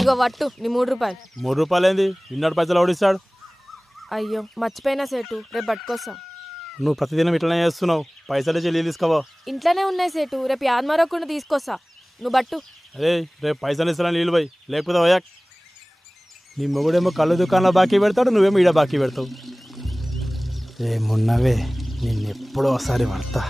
ఇగో వట్టు నీ 3 రూపాయలు. 3 రూపాయలు ఏంది? ఇన్నోడు పైసలు ఓడిస్తాడు. అయ్యో మర్చిపోయినా సేటు, రేపు పట్టుకొస్తా. నువ్వు ప్రతిదినం ఇట్లనే చేస్తున్నావు. పైసలు చెల్లి తీసుకోవా? ఇంట్లోనే ఉన్నాయి సేటు, రేపు యాదమరకుండా తీసుకొస్తా. నువ్వు బట్టు. అరే రేపు పైసలు ఇస్తాను నీళ్ళు పోయి, లేకపోతే పోయా. నీ మొగుడేమో కళ్ళు దుకాణంలో బాకీ పెడతాడు, నువ్వేమో ఈడ బాకీ పెడతావు. ఏమున్నవే నిన్ను ఎప్పుడో ఒకసారి పడతా.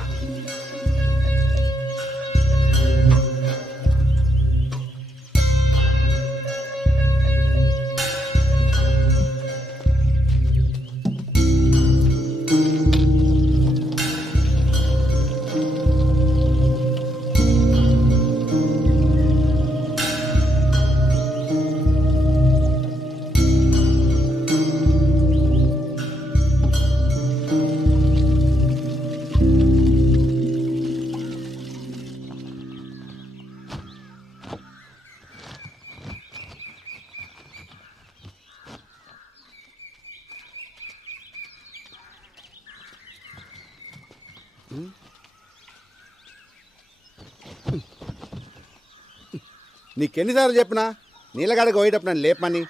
నీకెన్నిసార్లు చెప్పినా నీళ్ళగాడికి పోయేటప్పుడు నన్ను లేపమని.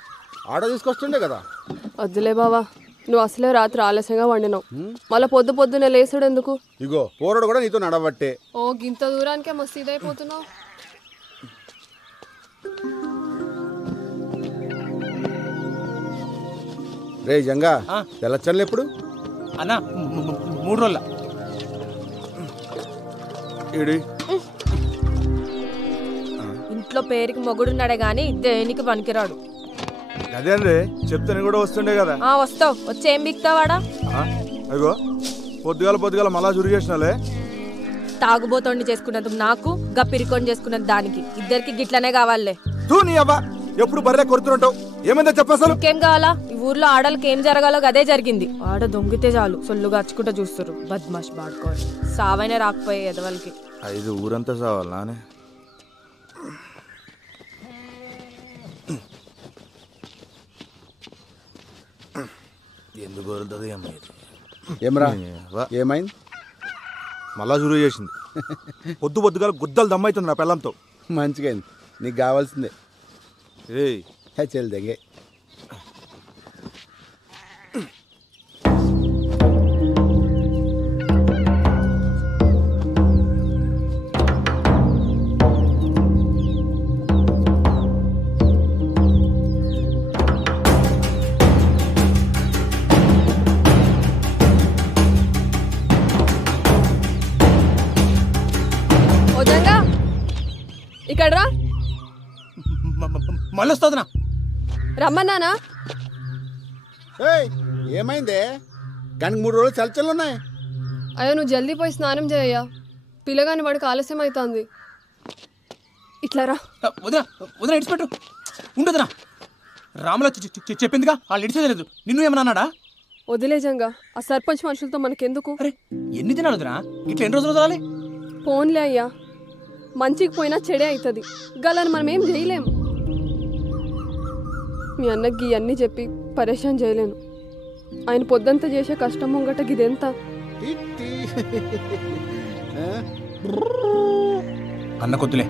ఆటో తీసుకొస్తుండే కదా. వద్దులే బావా, నువ్వు అసలే రాత్రి ఆలస్యంగా వండినావు, మళ్ళీ పొద్దున్నే లేసుడు ఎందుకు? ఇగో పోరడు కూడా నీతో నడవట్టే. ఓ గింత దూరానికే మస్తు ఇదైపోతున్నావు. రే జంగా, తెల్లచ్చన్లు ఎప్పుడు అన్న? 3 రోజుల. ఇంట్లో పేరుకి మొగుడున్నాడే గాని దేనికి పనికిరాడు. అదే అండి చెప్తాను కూడా వస్తుండే కదా. వస్తావు, వచ్చి ఏం బిక్తావాడా? అయ్యో పొద్దుగాల మళ్ళా చురిగేసినాలే. తాగుబోతోండి చేసుకున్నందుకు నాకు, గప్పిరికొని చేసుకున్నది దానికి, ఇద్దరికి గిట్లనే కావాలే. తూ నీ అబ్బా, ఎప్పుడు బర్రె కొడుతుంటావు. ఏమైందో చెప్పసలు. ఇంకేం కావాలా? ఈ ఊర్లో ఆడలకి ఏం జరగాలో అదే జరిగింది. ఆడ దొంగితే చాలు సొల్లుగా అచ్చుకుంటా చూస్తారు. బద్మాష్ బాడుకోవాలి. సావైనా రాకపోయే ఎదవలకి. 5 ఊరంతా సావాలి నానే. ఎందుకు వదులుతుంది ఏమరా? ఏమైంది? మళ్ళా చురుగు చేసింది. పొద్దుగాల గుద్దలు దమ్మవుతుంది నా పిల్లంతో. మంచిగా అయింది, నీకు కావాల్సిందే. ఏయ్ చెల్లి దగ్గే. ఇక్కడ రా. మళ్ళీ వస్తుందినా? రమ్మన్నానా? ఏయ్ ఏమైందే? కానీ 3 రోజులు చల్చలు ఉన్నాయి. అయ్యో నువ్వు జల్దీ పోయి స్నానం చేయయ్యా, పిల్లగాని వాడికి ఆలస్యం అవుతుంది. ఇట్లా రా. వదినా వదినా ఇడిచిపెట్టు. ఉండదునా, రాముల చెప్పిందిగా వాళ్ళు ఇడిచేది. నిన్ను ఏమన్నా అన్నాడా? వదిలేజంగా ఆ సర్పంచ్ మనుషులతో మనకెందుకు? అరే ఎన్ని దినాలు వదినా? ఇట్లా ఎన్ని రోజులు వదలాలి? ఫోన్లే అయ్యా, మంచికి పోయినా చెడే అవుతుంది. గలని మనం ఏం చేయలేం. మీ అన్నకి ఇవన్నీ చెప్పి పరేషాన్ చేయలేను. ఆయన పొద్దంతా చేసే కష్టం ముంగట గిదెంత? అన్న కొద్దులే,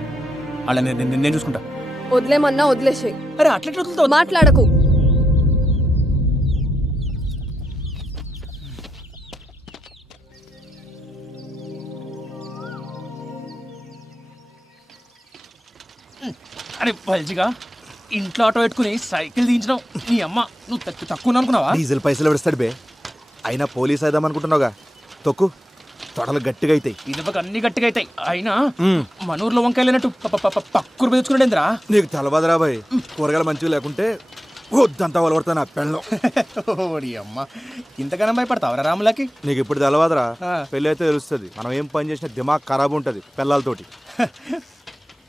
వాళ్ళ నేను చూసుకుంటా. వదిలేమన్నా వదిలేసాయి. అరే అట్లెట్లు వదులుతావు? మాట్లాడకు. అరే పల్చిగా ఇంట్లో ఆటో పెట్టుకుని సైకిల్ దించడం నీ అమ్మ. నువ్వు తక్కువ అనుకున్నావా? డీజిల్ పైసలు పెడతాడు బే. అయినా పోలీస్ అయిదాం అనుకుంటున్నావుగా, తొక్కు. తొడలు గట్టిగా అవుతాయి. ఇదొక అన్ని గట్టిగా అవుతాయి. అయినా మన ఊర్లో వంకాయలేనట్టు పక్కురు పెంచుకున్నాడేంద్రా? నీకు తెలవదురా బాయ్, కూరగాయలు మంచిగా లేకుంటే వద్దంతా వలవడతా నా పెళ్ళం. ఓడి అమ్మ, ఇంతగానో భయపడతావరా రాములకి? నీకు ఇప్పుడు తెలవదురా, పెళ్ళి అయితే తెలుస్తుంది. మనం ఏం పని చేసినా దిమాగ్ ఖరాబ్ ఉంటుంది పిల్లలతోటి.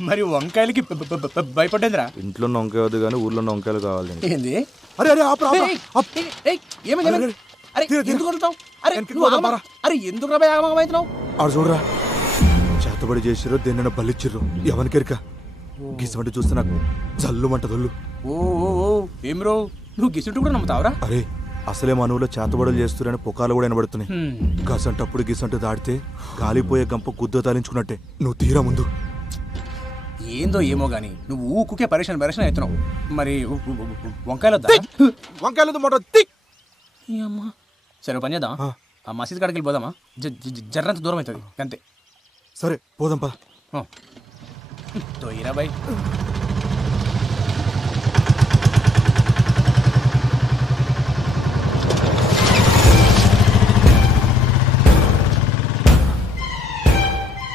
మరి వంకాయలకి భయపడేంద్రా? ఇంట్లో ఉన్న వంకాయ వద్దు కానీ ఊర్లో ఉన్న వంకాయలు కావాలి. ఏంది? అరే అరే ఆపు, ఆపు, ఆపు. ఏమైంది? అరే ఎందుకు వదులుతావు? అరే ఎందుకు రా ఆగమవుతున్నావు? ఆడు చూడరా, చేతబడి చేసిరో దేన్నైనా బలిచ్చిర్రు ఎవరికెరిక. గిసమంటే చూస్తే నాకు జల్లుమంట దొల్లు. ఓ ఏం రో, నువ్వు గిసుంటూ కూడా నమ్ముతావరా? అరే అసలే మనవులో చేతబడులు చేస్తురని పుకాలు కూడా వినబడుతున్నాయి. గసంటప్పుడు గిసంటు దాడితే గాలిపోయే గంప గుద్ద తాలించుకున్నట్టే. నువ్వు తీరా ముందు. ఏందో ఏమో గాని నువ్వు ఊకుకే పరేషాన్ అవుతున్నావు. మరి వంకాయలు వంకాయలు మొట్ట సరే పని చేద్దాం. ఆ మసీద్ కాడికి వెళ్ళిపోదామా? జర్రంత దూరం అవుతుంది అంతే. సరే పోదాం పద. తోయిరా బాయ్.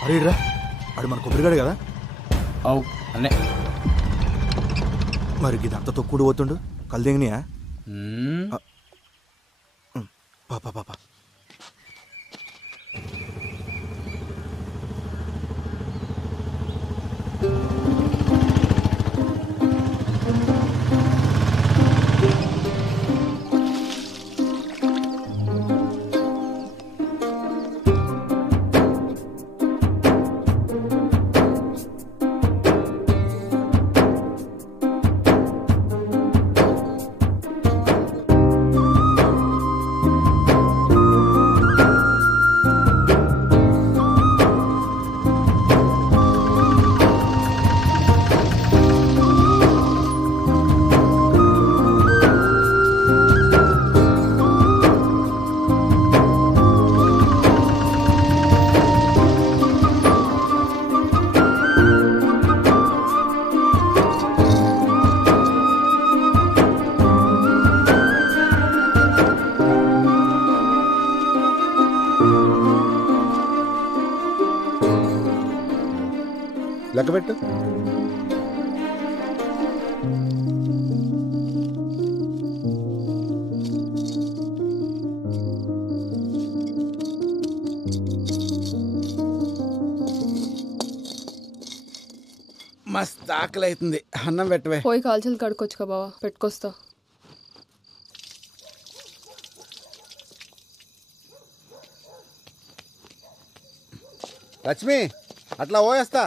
అరే రా, ఆడు మన కొబ్బరిగాడు కదా? అవు అన్నే. మరి ఇదంతా తొక్కుడు పోతుండు కల్దింగినియా? పాపా పాపా లెక్కబెట్టు. మస్తు ఆకలి అవుతుంది, అన్నం పెట్టవే. పోయి కాల్చలు కడుక్కొచ్చుకో బావా, పెట్టుకొస్తా. లక్ష్మి అట్లా పోయేస్తా.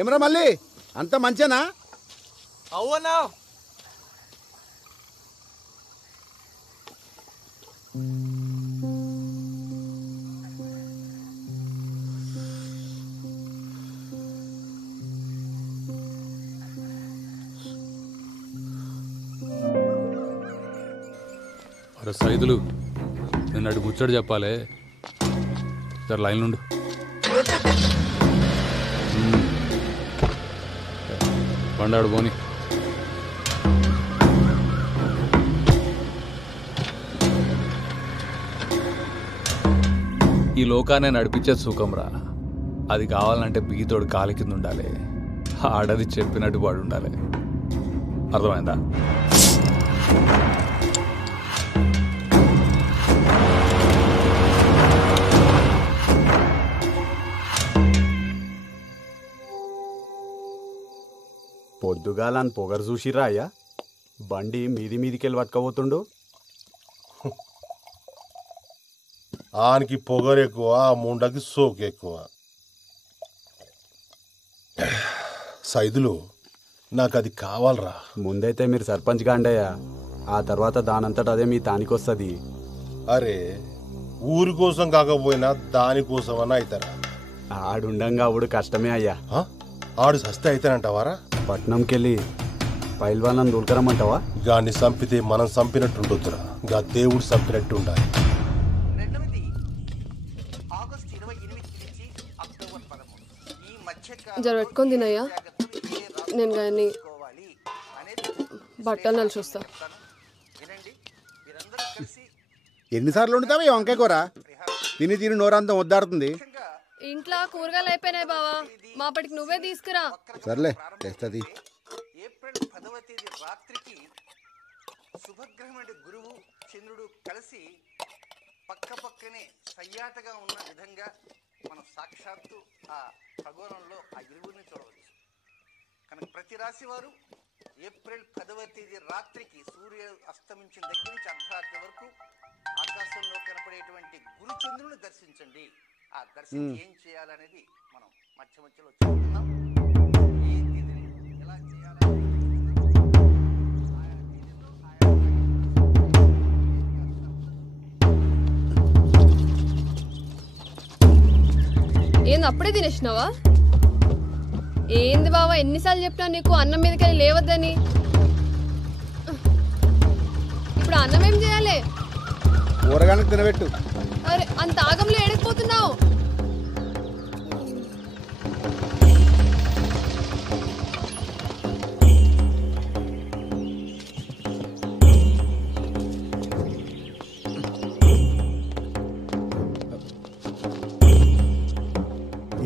ఏమరా మళ్ళీ అంత మంచేనా? అవునా? అరే సైదులు, నేను అటు ముచ్చట చెప్పాలి. సరే లైన్ నుండి. పండాడు పోని. ఈ లోకాన్ని నడిపించే సుఖంరా. అది కావాలంటే బీతోడు కాలి కింద ఉండాలి, ఆడది చెప్పినట్టు వాడు ఉండాలి. అర్థమైందా? పొద్దుగాలని పొగరు చూసిరా అయ్యా? బండి మీది మీదికెళ్ళి పట్టుకపోతుండు. ఆనికి పొగరు ఎక్కువ, ముండకి సోకు ఎక్కువ. సైదులు నాకు అది కావాలరా. ముందైతే మీరు సర్పంచ్ గాండయ్యా, ఆ తర్వాత దానంతట అదే మీ తానికొస్తుంది. అరే ఊరి కోసం కాకపోయినా దానికోసం అన్న అవుతారా? ఆడుండంగా ఆవిడ కష్టమే అయ్యా. ఆడు సస్తే అవుతానంటావారా? పట్నంకెళ్ళి పైల్వాళ్ళని దూల్కరమ్మంటావా? గాన్ని చంపితే మనం చంపినట్టుండొద్దురా, గా దేవుడు చంపినట్టు ఉండాలి. జర పెట్టుకొని తినయ్యా, నేను కానీ బట్టలు నలిసి వస్తా. ఎన్నిసార్లు వండుతావా ఈ వంకాయ కూర? తిని తిని నోరంతం వద్దాడుతుంది. ఇంట్లో కూరగాయలు అయిపోయినాయి బావా, మాపటికి నువ్వే తీసుకురా. సర్లే తెస్తుంది. ఏప్రిల్ 10వ తేదీ రాత్రికి శుభగ్రహం అంటే గురువు చంద్రుడు కలిసి పక్క పక్కనే సయ్యాటగా ఉన్న విధంగా మనం సాక్షాత్తు ఆ ఖగోళంలో ఆ ఇరువురిని చూడవచ్చు. కనుక ప్రతి రాశి వారు ఏప్రిల్ 10వ తేదీ రాత్రికి సూర్యుడు అస్తమించిన దగ్గర నుంచి అర్ధరాత్రి వరకు ఆకాశంలో కనపడేటువంటి గురు చంద్రుని దర్శించండి. ఆ దర్శించి ఏం చేయాలనేది మనం మధ్య మధ్యలో చూస్తున్నాం. ఏ తేదీని ఎలా చేయాలి ఏంది అప్పుడే తినేసినావా? ఏంది బావా, ఎన్నిసార్లు చెప్పినా నీకు అన్నం మీదకెళ్ళి లేవద్దని. ఇప్పుడు అన్నం ఏం చేయాలి? ఊరగానికి తినబెట్టు. అరే అంత ఆగంలో ఎడకపోతున్నావు.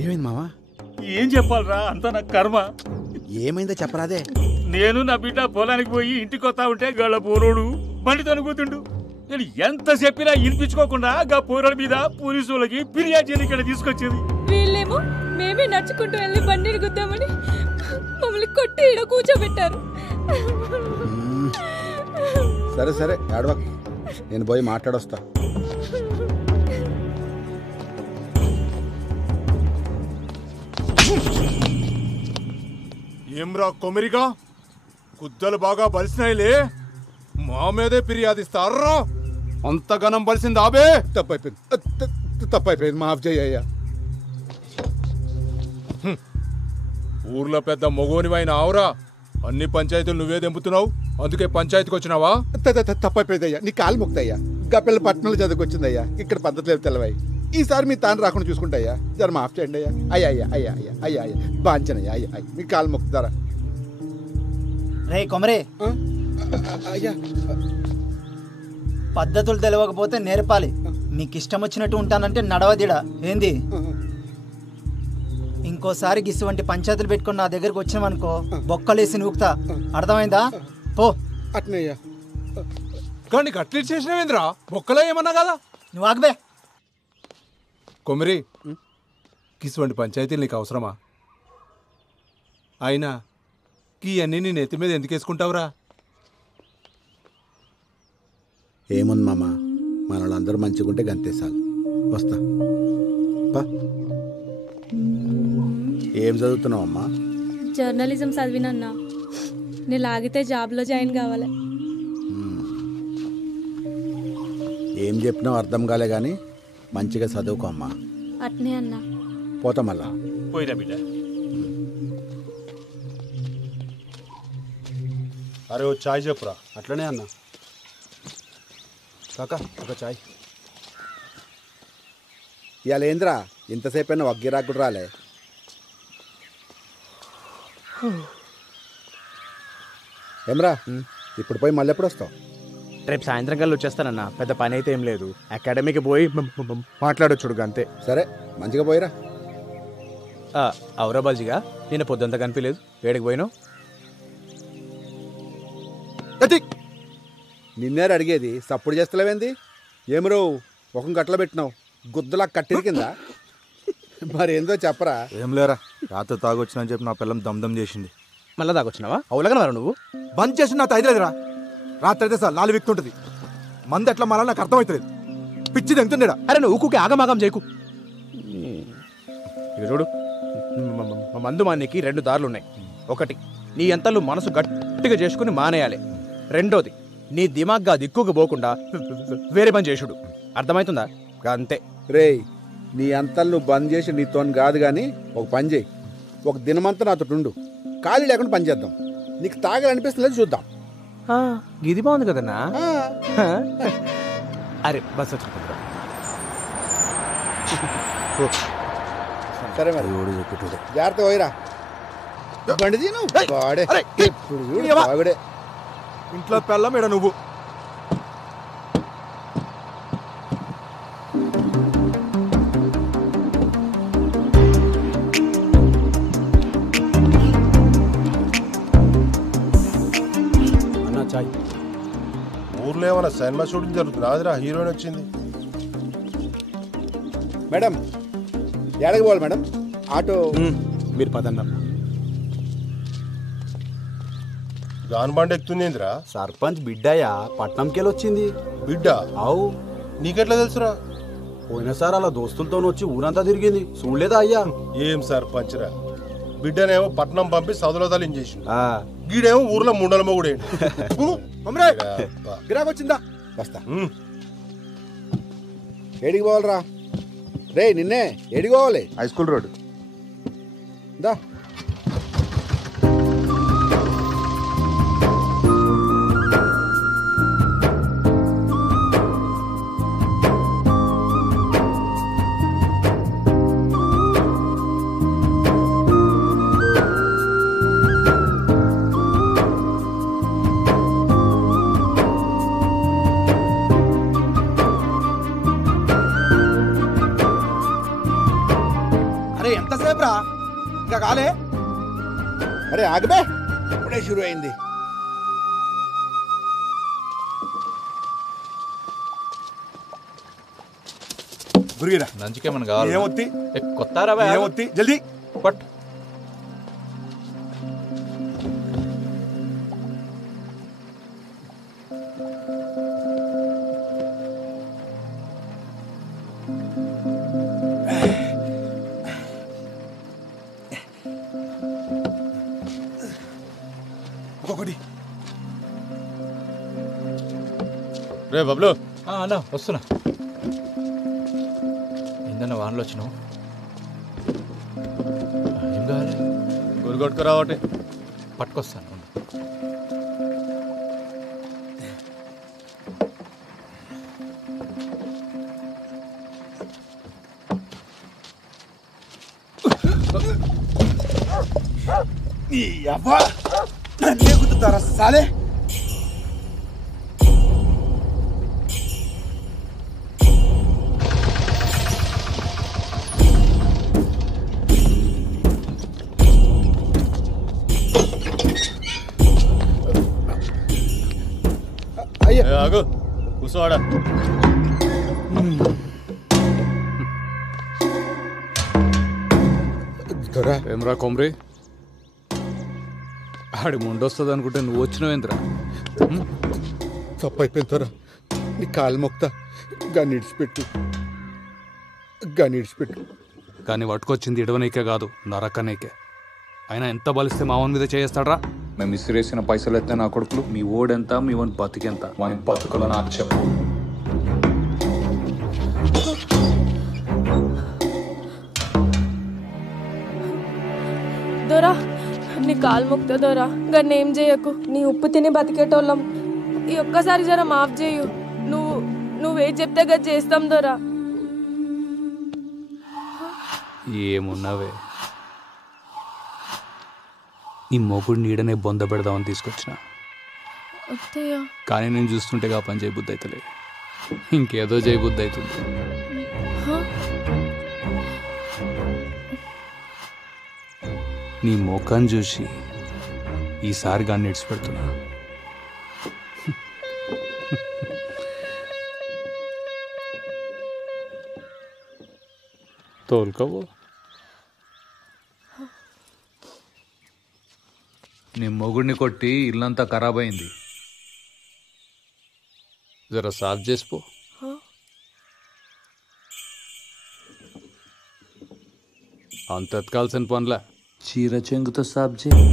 ఏమైంది మావా? ఏం చెప్పాలరా, అంతా నా కర్మ. ఏమైందో చెప్పరాదే. నేను నా బిడ్డ పొలానికి పోయి ఇంటికి వస్తా ఉంటే గళ్ళ పోరోడు బండితో అనుకుతుండు. నేను ఎంత చెప్పినా వినిపించుకోకుండా గా పోరాడు మీద పోలీసు వాళ్ళకి ఫిర్యాదు చేయని ఇక్కడ తీసుకొచ్చింది. వీళ్ళేమో మేమే నడుచుకుంటూ వెళ్ళి బండిని గుద్దామని మమ్మల్ని కొట్టి ఈడ కూర్చోబెట్టారు. సరే సరే ఏడవక్, నేను పోయి మాట్లాడొస్తా. ఏమ్రా కొమిరిగా, కుద్దలు బాగా బలిసినాయిలే, మా మీదే ఫిర్యాదిస్తారా? అంత గనం బలిసింది ఆబే. తప్పైపోయింది మాఫ్ చేయ్యా. ఊర్లో పెద్ద మొగోనివైన ఆవురా, అన్ని పంచాయతీలు నువ్వే దెంపుతున్నావు, అందుకే పంచాయతీకి వచ్చినావా? తప్పైపోయిందయ్యా, నీ కాలు ముక్తయ్యా. గప్పిల్ల పట్టణంలో చదువుకొచ్చిందయ్యా, ఇక్కడ పద్ధతి లేదు తెలవాయి. ఈసారి మీ తాను రాకుండా చూసుకుంటాయ్యా, జర మాఫ్ చేయండి అయ్యా. అయ్యా అయ్యా అయ్యా అయ్యా అయ్యా అయ్యా బాంచనయ్యా, అయ్యా అయ్యా మీ కాలు ముక్తారా? రే కొమరే, అయ్యా పద్ధతులు తెలియకపోతే నేర్పాలి. నీకు ఇష్టం వచ్చినట్టు ఉంటానంటే నడవదిడా ఏంది? ఇంకోసారి గిసువంటి పంచాయతీలు పెట్టుకుని నా దగ్గరకు వచ్చినావనుకో బొక్కలేసి నూకుతా, అర్థమైందా? పో. అట్నయ్యా. కానీ కట్లీ చేసినవేంద్రా, బొక్కలో ఏమన్నా కదా? నువ్వు ఆగబే. కొమిరి, కిసువంటి పంచాయతీలు నీకు అవసరమా? అయినా ఈ అన్నీ నీ నెత్తి మీద ఎందుకు వేసుకుంటావురా? ఏముంది మామ, మన వాళ్ళందరూ మంచిగుంటే గంతేసాలు. వస్తా. ఏం చదువుతున్నావమ్మా? జర్నలిజం చదివినన్నా, నేను లాగితే జాబ్లో జాయిన్ కావాలి. ఏం చెప్పినావు అర్థం కాలే కానీ మంచిగా చదువుకో అమ్మా. అట్నే అన్నా. పోతా మళ్ళా. పోయిరా బిడ్డ. అరే ఓ చాయ్ చెప్పురా. అట్లనే అన్నా. కాకా ఒక చాయ్. ఇవాళ ఏంద్రా ఇంతసేపు అయినా ఒక గిరాకు కూడా రాలే. ఏమరా ఇప్పుడు పోయి మళ్ళీ ఎప్పుడు వస్తావు? రేపు సాయంత్రం కల్లా వచ్చేస్తానన్నా. పెద్ద పని అయితే ఏం లేదు. అకాడమీకి పోయి మాట్లాడొచ్చుడుగా అంతే. సరే మంచిగా పోయిరా. అవురా బాజీగా, నేను పొద్దుంతా కనిపించలేదు. ఏడికి పోయినావు? నిన్నేరు అడిగేది, సప్పుడు చేస్తలేవేంది? ఏమరో ఒక గట్ల పెట్టినావు, గుద్దలా కట్టిరి కింద. మరేందో చెప్పరా. ఏం లేరా, రాత్రి తాగొచ్చినని చెప్పి నా పిల్లం దమ్దం చేసింది. మళ్ళీ తాగొచ్చినావా? అవులగనవరా నువ్వు? బంద్ చేసి నా తైలేదురా. రాత్రి అయితే సార్ లాలి విక్తుంటది. మంది ఎట్లా మాలా నాకు అర్థమవుతుంది. పిచ్చిది ఎంతుండేడా. అరే నువ్వు ఊకుకి ఆగమాగం చేయకు. ఇక చూడు, మందు మానికి 2 దారులున్నాయి. ఒకటి, నీ ఎంతలు మనసు గట్టిగా చేసుకుని మానేయాలి. రెండోది, నీ దిమాగ్గా దిక్కుకు పోకుండా వేరే పని చేసుడు. అర్థమవుతుందా? అంతే. రేయ్, నీ అంతలు నువ్వు బంద్ చేసి నీతోని కాదు కానీ ఒక పని చేయి. ఒక దినమంతా నాతో ఉండు, ఖాళీ లేకుండా పని చేద్దాం. నీకు తాగాలనిపిస్తుంది చూద్దాం. ఇది బాగుంది కదన్నా. అరే బస్ వచ్చి సరే మరి జాగ్రత్త పోయిరా. బండి తీను వాడే ఇప్పుడు చూడు బాగుడే. ఇంట్లో పెళ్ళం ఈడ నువ్వు. ఊర్లో ఏమైనా సినిమా షూటింగ్ జరుగుతుంది. ఆదిరా హీరోయిన్ వచ్చింది. మేడం ఎక్కడికి పోవాలి మేడం? ఆటో మీరు పదన్నా. గాన్ బండి ఎక్కుతుందిరా. సర్పంచ్ బిడ్డయ్యా, పట్నంకెళ్ళి వచ్చింది. బిడ్డ? అవు. నీకెట్లా తెలుసురా? పోయినసారి అలా దోస్తులతో వచ్చి ఊరంతా తిరిగింది, చూడలేదా అయ్యా? ఏం సర్పంచ్ రా, బిడ్డనేమో పట్నం పంపి సదులో తలించేసి, గీడేమో ఊర్లో ముండల మొగుడే. గిరాకొచ్చిందా? వస్తా. ఏడికి పోవాలరా? రే నిన్నే ఏడికి పోవాలి? హై స్కూల్ రోడ్ దా. ఎంతసేపు రా, ఇంకా కాలే? అరే ఆగబే, ఇప్పుడే షురు అయింది. గురిగిరా నంచుకేమన్నా కావాలి? ఏమొత్తి కొత్తారా? ఏమొత్తి జల్దీ పట్. రే బబ్లు. అన్నా వస్తున్నా. ఏందన్నా వానలో వచ్చినావు? ఏం కావాలి? గురి కొట్టుకురావటే. పట్టుకొస్తాను. సాలే ఆగు, కూర్చోవాడా. ఏమ్రా కొమ్రి, ఆడి ముండొస్తుంది అనుకుంటే నువ్వు వచ్చినావేంద్రా? తప్పు అయిపోయిందిరా. నీ కాలు మొక్తా, గాని ఇడిచిపెట్టు, గాని ఇడిచిపెట్టు. కానీ పట్టుకొచ్చింది ఇడవనీకే కాదు, నరకనీకే. అయినా ఎంత బలిస్తే మావన్ మీద చేస్తాడ్రా? మేము ఇసిరేసిన పైసలు ఎత్తే నా కొడుకులు, మీ ఓడెంత, మీ వన్ బతికెంత, వాని బతుకులు నాకు చెప్పు. దొరా నీ కాలు మొక్తా దొరా, గన్నేం ఏం చేయకు. నీ ఉప్పు తిని బతికేటోళ్ళం. ఈ ఒక్కసారి జర మాఫ్ చేయు. నువ్వేం చెప్తే గది చేస్తాం దొరా. ఏమున్నావే, నీ మొగుడు నీడనే బొంద పెడదామని తీసుకొచ్చిన. కానీ నేను చూస్తుంటే ఆ పని చేయబుద్ధి అవుతలే, ఇంకేదో చేయబుద్ధి అవుతుంది. నీ ముఖాన్ని చూసి ఈసారి గాన్ని ఇడిచిపెడుతున్నా. తోలుకోవు. నీ మొగుడిని కొట్టి ఇల్లంతా ఖరాబ్ అయింది, జర సాఫ్ చేసిపో. అంత ఎత్కాల్సిన పనులా, చీర చెంగుతో సాఫ్ చేయి.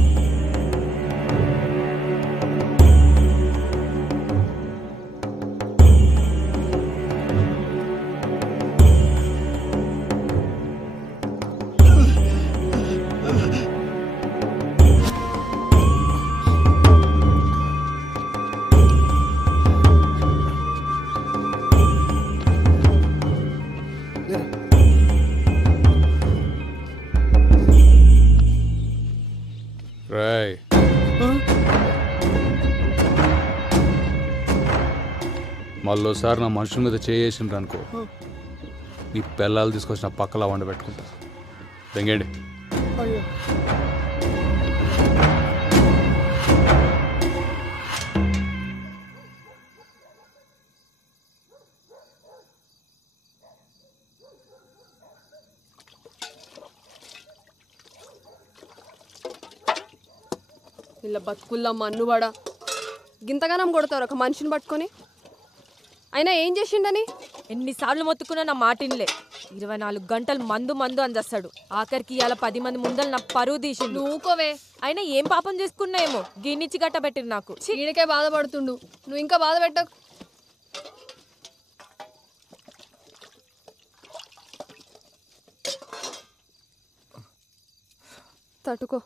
మళ్ళోసారి నా మనుషుల మీద చేసిండ్రు అనుకో, నీ పిల్లలు తీసుకొచ్చిన పక్కలా వండ పెట్టుకుంటా. తెంగండి. ఇలా బతుకుల్లా మన్నువాడా గింతగానం కొడతారు ఒక మనిషిని పట్టుకొని. అయినా ఏం చేసిండని ఎన్నిసార్లు మొత్తుకున్నా నా మాటిన్లే. 24 గంటలు మందు మందు అందేస్తాడు. ఆఖరికి ఇవాళ 10 మంది ముందలు నా పరువు తీసిండు. నువ్వుకోవే. అయినా ఏం పాపం చేసుకున్నాయేమో గిన్నిచ్చి గట్టబెట్టిరు నాకు. ఈడకే బాధపడుతుండు, నువ్వు ఇంకా బాధ పెట్టకు. తట్టుకో.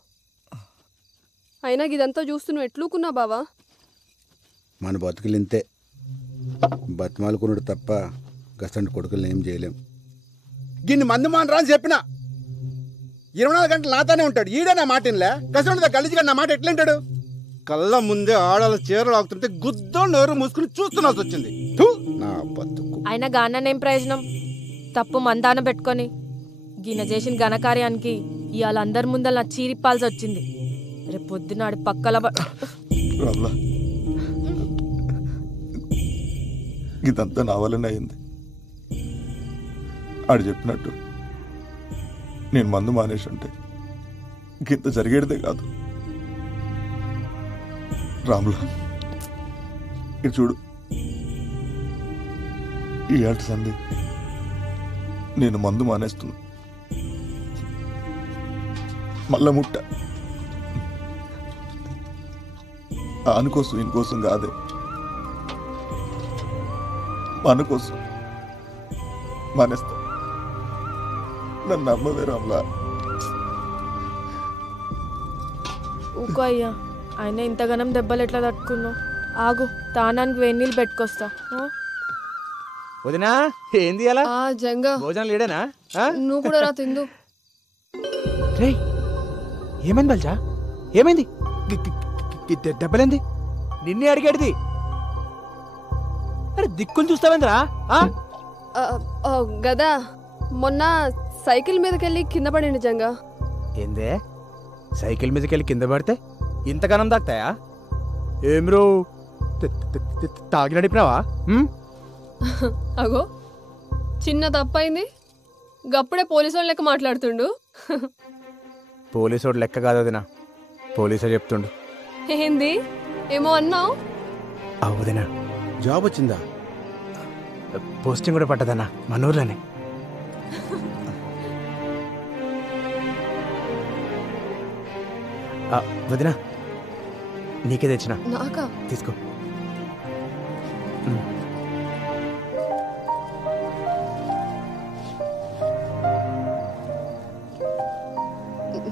అయినా ఇదంతా చూస్తూ నువ్వు ఎట్లుకున్నా బావా? మన బతుకులు ఇంతే, బతిమాలుకున్నాడు తప్ప గసంటి కొడుకులను ఏం చేయలేం. గిన్ని మందు మానరా అని చెప్పిన 24 గంటలు నాతోనే ఉంటాడు. ఈడే నా మాట ఇన్లే. గసంటితో గలీజ్గా నా మాట ఎట్లుంటాడు? కళ్ళ ముందే ఆడాల చీరలు ఆగుతుంటే గుద్దో నోరు మూసుకుని చూస్తున్నాల్సి వచ్చింది. నా బతుకు. అయినా గాననేం ప్రయోజనం? తప్పు మందాన పెట్టుకొని గిన చేసిన ఘనకార్యానికి ఇవాళ అందరి ముందర నా చీరిప్పాల్సి వచ్చింది. రేపు పొద్దునాడు పక్కల ఇదంతా నా వల్లనే అయింది. ఆడు చెప్పినట్టు నేను మందు మానేసి ఉంటే ఇంత జరిగేదే కాదు. రాములా, ఇది చూడు, ఈ ఏట సంది నేను మందు మానేస్తున్నా. మళ్ళా ముట్ట ఆనుకోసం ఇంకోసం కాదే, మన కోసం మానేస్తా. నన్ను నమ్మవే రామ్లా. ఊకో అయ్యా, ఆయన ఇంతగానం దెబ్బలు ఎట్లా తట్టుకున్నావు? ఆగు, తానానికి వేణీళ్ళు పెట్టుకొస్తా. వదినా ఏంది అలా జంగా భోజనం లేడేనా? నువ్వు కూడా రా తిందు. ఏమైంది బల్జా? ఏమైంది? దెబ్బలేంది? నిన్నే అడిగేది. అరే దిక్కులు చూస్తావేంద్రా? గదా మొన్న సైకిల్ మీదకెళ్ళి కింద పడింది జంగా. ఏందే సైకిల్ మీదకెళ్ళి కింద పడితే ఇంతగానం దాక్తాయా? ఏం రో తాగి నడిపినావా? అగో చిన్న తప్పైంది, గప్పుడే పోలీసు వాళ్ళ లెక్క మాట్లాడుతుండు. పోలీసు లెక్క కాదు వదినా, పోలీసే చెప్తుండు. ఏంది ఏమో అన్నావు? వదినా జాబ్ వచ్చిందా? పోస్టింగ్ కూడా పట్టదన్నా మన ఊర్లోనే. వదినా నీకే తెచ్చిన, నాకా? తీసుకో.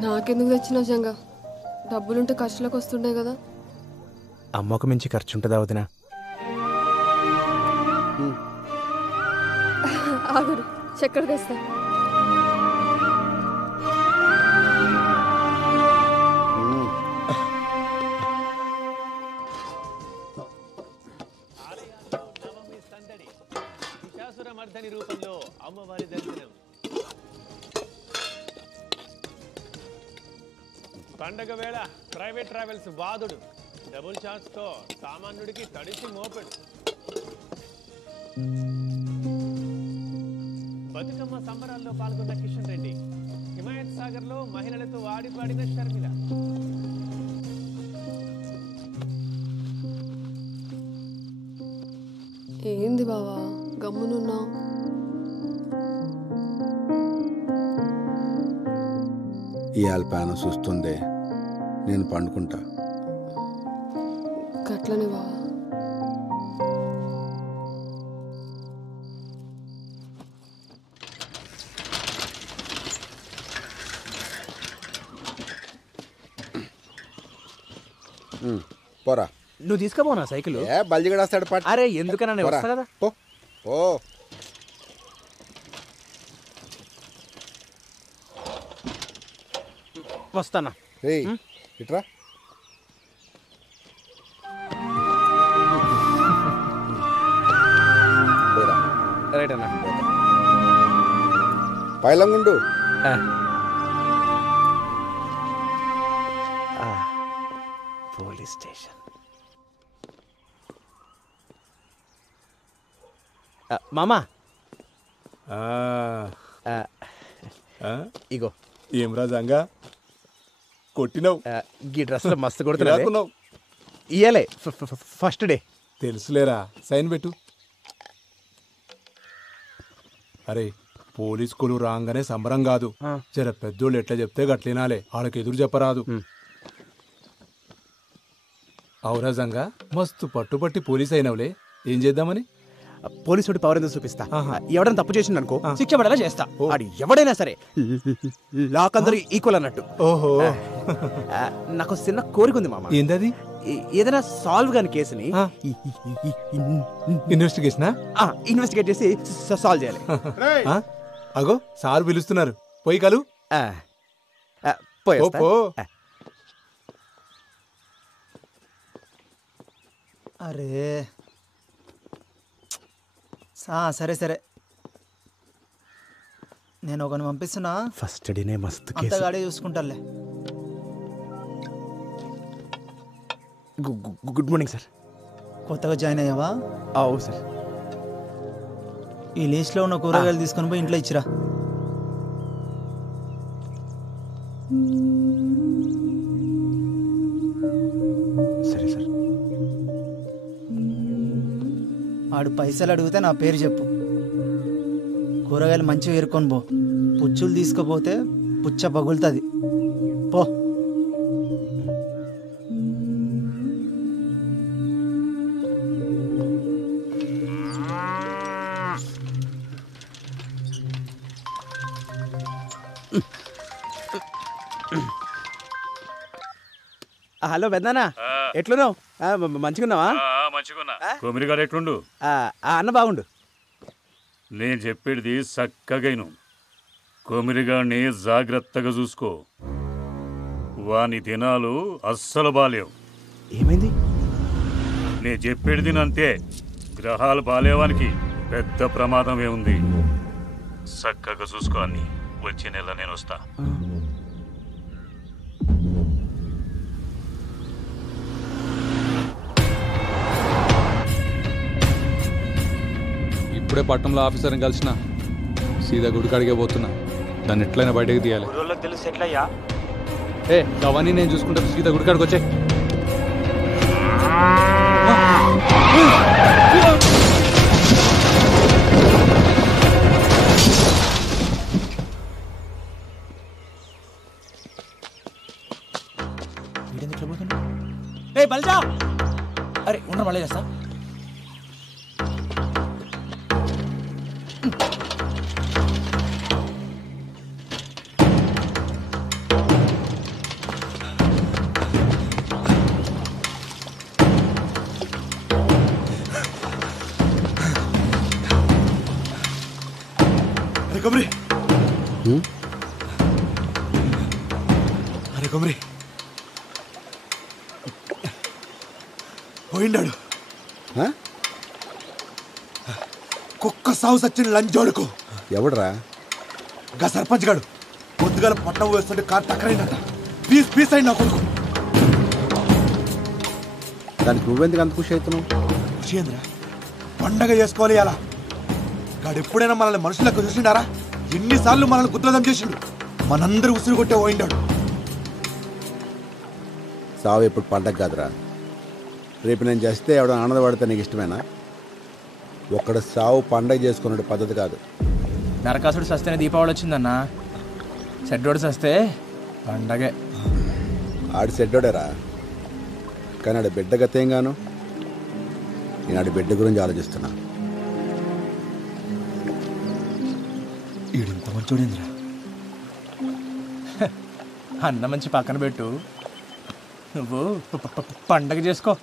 నాకెందుకు తెచ్చినావు జంగా? డబ్బులుంటే ఖర్చులకు వస్తుండే కదా. అమ్మకు మించి ఖర్చు ఉంటుందా వదినా? ఆగురు, చక్కెర తెస్తా. పండగ వేళ ప్రైవేట్ ట్రావెల్స్ బాధుడు డబుల్ ఛాన్స్తో సామాన్యుడికి తడిసి మోపెడు. బతుకమ్మ సంబరాల్లో పాల్గొన్న కిషన్ రెడ్డి, హిమాయత్ సాగర్లో మహిళలతో ఆడిపాడిన షర్మిల. ఏంది బావా గమ్మునున్నావు? ఇవాళ పానం చూస్తుంది, నేను పండుకుంటా. గట్లనే బావా. పోరా. నువ్వు తీసుకుపోనా సైకిల్? బల్జిగడేస్తాడు పాట. అరే ఎందుకన్నా నేను వస్తా కదా. ఓ వస్తానా. ఇట్రా. రైట్ అన్నా. పైలంగుండు. Police station. మామా ఇగో ఏం రాజంగా కొట్టినావు. ఈ డ్రెస్లో మస్తు కొడుతున్నావు. ఇయ్యలే ఫస్ట్ డే. తెలుసులేరా, సైన్ పెట్టు. అరే పోలీస్ కొలు రాగానే సంబరం కాదు, జర పెద్దోళ్ళు ఎట్లా చెప్తే గట్లినాలే, వాళ్ళకి ఎదురు చెప్పరాదు. ఔరాజంగా మస్తు పట్టుపట్టి పోలీస్ అయినవులే, ఏం చేద్దామని? పోలీసుడి పవర్ ఎందుకు చూపిస్తా. ఎవడైనా తప్పు చేసిండు అనుకో శిక్ష పడేలా చేస్తా. అది ఎవడైనా సరే లాక్ అందరూ ఈక్వల్ అన్నట్టు. ఓహో, నాకు చిన్న కోరిక ఉంది మామ. ఏంటది? ఏదైనా సాల్వ్ కాని కేసుని ఇన్వెస్టిగేట్ చేసి సాల్వ్ చేయాలి. అగో సార్ పిలుస్తున్నారు, పోయి కలు. అరే సరే సరే, నేను ఒకరిని పంపిస్తున్నా. ఫస్ట్ డేనే మస్తు అంత గాడే చూసుకుంటారులే. Good morning sir. కొత్తగా జాయిన్ అయ్యావా? అవు సార్. ఈ లిస్ట్లో ఉన్న కూరగాయలు తీసుకొని పోయి ఇంట్లో ఇచ్చిరా. సరే సార్. ఆడు పైసలు అడిగితే నా పేరు చెప్పు. కూరగాయలు మంచిగా ఏరుకొని పో. పుచ్చులు తీసుకుపోతే పుచ్చ పగులుతుంది. పో. హలో పెద్దనా, ఎట్లున్నావు? మంచిగున్నావా? మంచిగున్నా. కొమిరిగాడు ఎట్లుండు? అన్న బాగుండు. నేను చెప్పేది చక్కగైను. కొమిరిగాడిని జాగ్రత్తగా చూసుకో. వాని దినాలు అస్సలు బాలేవు. ఏమైంది? నేను చెప్పేది అంతే. గ్రహాలు బాలేవానికి పెద్ద ప్రమాదమే ఉంది. చక్కగా చూసుకో అన్ని. వచ్చే నెల నేను వస్తా. ఇప్పుడే పట్టణంలో ఆఫీసర్ని కలిసిన సీదా గుడికాడికే పోతున్నా. దాన్ని ఎట్లయినా బయటకు తీయాలి. తెలుసు ఎట్లయ్యా? అవన్నీ నేను చూసుకుంటా. సీదా గుడికాడికి వచ్చే. బల్జా, అరే ఉండరు మళ్ళీ చేస్తా. అరే కొమరి, అరే కొమరి, పోయిండాడు. కుక్క సాగు సచ్చిన లంజోడుకు. ఎవడరా? గా సర్పంచ్ గాడు పొద్దుగాల పట్టణం వేస్తుంటే కారు టక్కరైందట. పీస్ పీస్ అయింది నా కొడుకు. దానికి నువ్వెందుకు అంత ఖుషి అవుతున్నావు? ఖుషి ఏందిరా? పండగ చేసుకోవాలి అలా. గాడు ఎప్పుడైనా మనల్ని మనుషులకు చూసిండారా? ఎన్నిసార్లు మనల్ని గుద్రదం చేసిండు. మనందరూ ఉసురు కొట్టే పోయిండాడు. సావు ఎప్పుడు పండగ కాదురా. రేపు నేను చేస్తే ఎవడ ఆనందపడితే నీకు ఇష్టమేనా? ఒక్కడ సావు పండగ చేసుకునే పద్ధతి కాదు. నరకాసుడు సస్తేనే దీపావళి వచ్చిందన్నా. సెడ్డోడు సస్తే పండగే. ఆడి సెడ్డోడేరా, కానీ ఆడి బిడ్డ గతేం గాను. నేను ఆడి బిడ్డ గురించి ఆలోచిస్తున్నా. ఈడింత మంచోడేంద్రా. అన్న మంచి పక్కన పెట్టు, నువ్వు పండగ చేసుకో.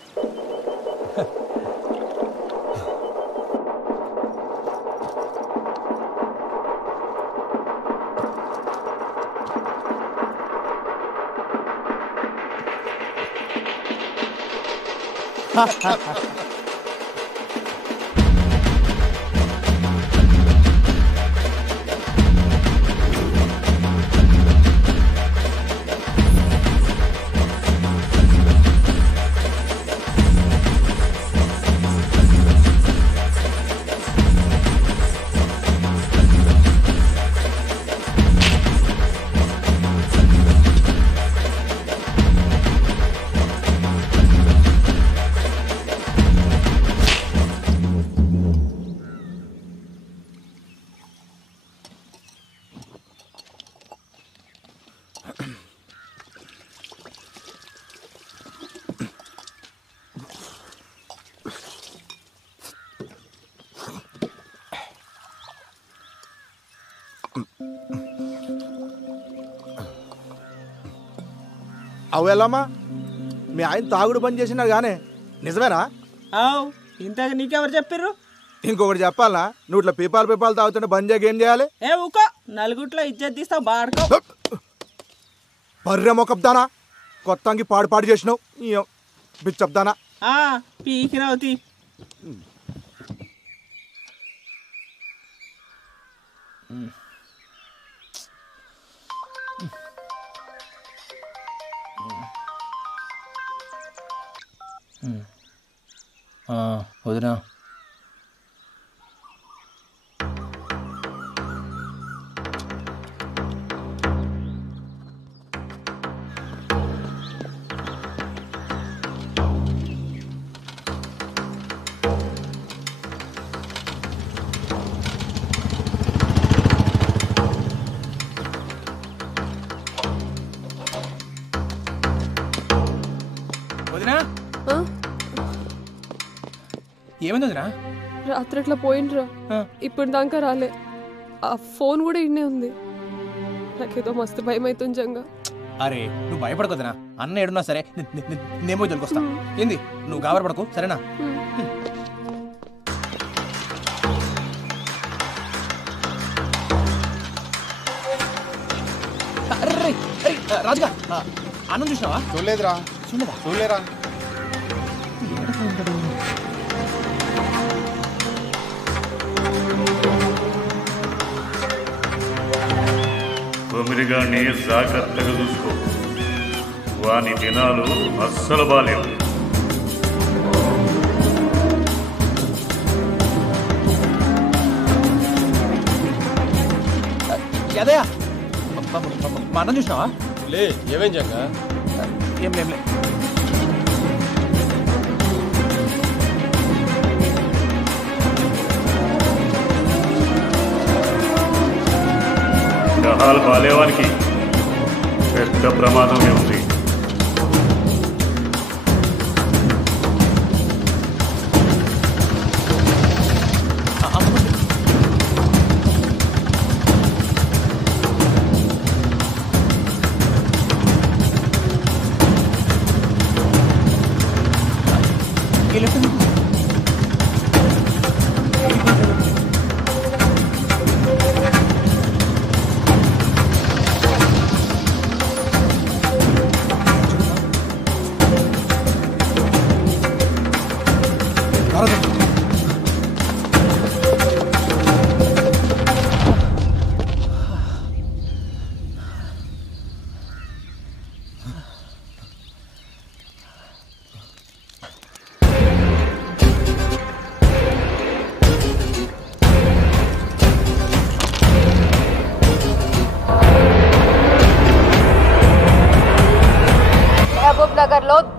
అవు ఎల్లమ్మా, మీ ఆయన తాగుడు బంద్ చేసినారు గానే నిజమేనా? ఇంతగా నీకెవరు చెప్పారు? ఇంకొకటి చెప్పాలా? నువ్వు ఇట్లా పీపాలు తాగుతుంటే బంద్ చేయక ఏం చేయాలి? ఏ ఊకో, నలుగుట్లో ఇజ్జత్ తీస్తావు బాడుకో. బర్రె మొకబ్దానా, కొత్తంగి పాడు చేసినావు బిచ్చబ్దానా. పీకినవుతి. వదినా, వదినా ఏమైంది వదినా? రాత్రి అట్లా పోయిండ్రా, ఇప్పుడు దాకా రాలే. ఆ ఫోన్ కూడా ఇన్నే ఉంది. నాకేదో మస్తు భయం అవుతుంది జంగా. అరే నువ్వు భయపడకొద్దునా, అన్న ఏడున్నా సరే నేమో తొలికొస్తా. ఏంది నువ్వు గాబరపడకు, సరేనా? రాజుగా అన్నం చూసినావా? చూడలేదురా. చూడలేరా? తొమ్మిదిగానే జాగ్రత్తగా చూసుకో, వాని దినాలు అస్సలు బాలేవు. అదయా మా అన్నం చూసినావా? లే, ఏమేం జంగా? ఏం లేంలే. గ్రహాలు బాలేవానికి పెద్ద ప్రమాదమే ఉంది.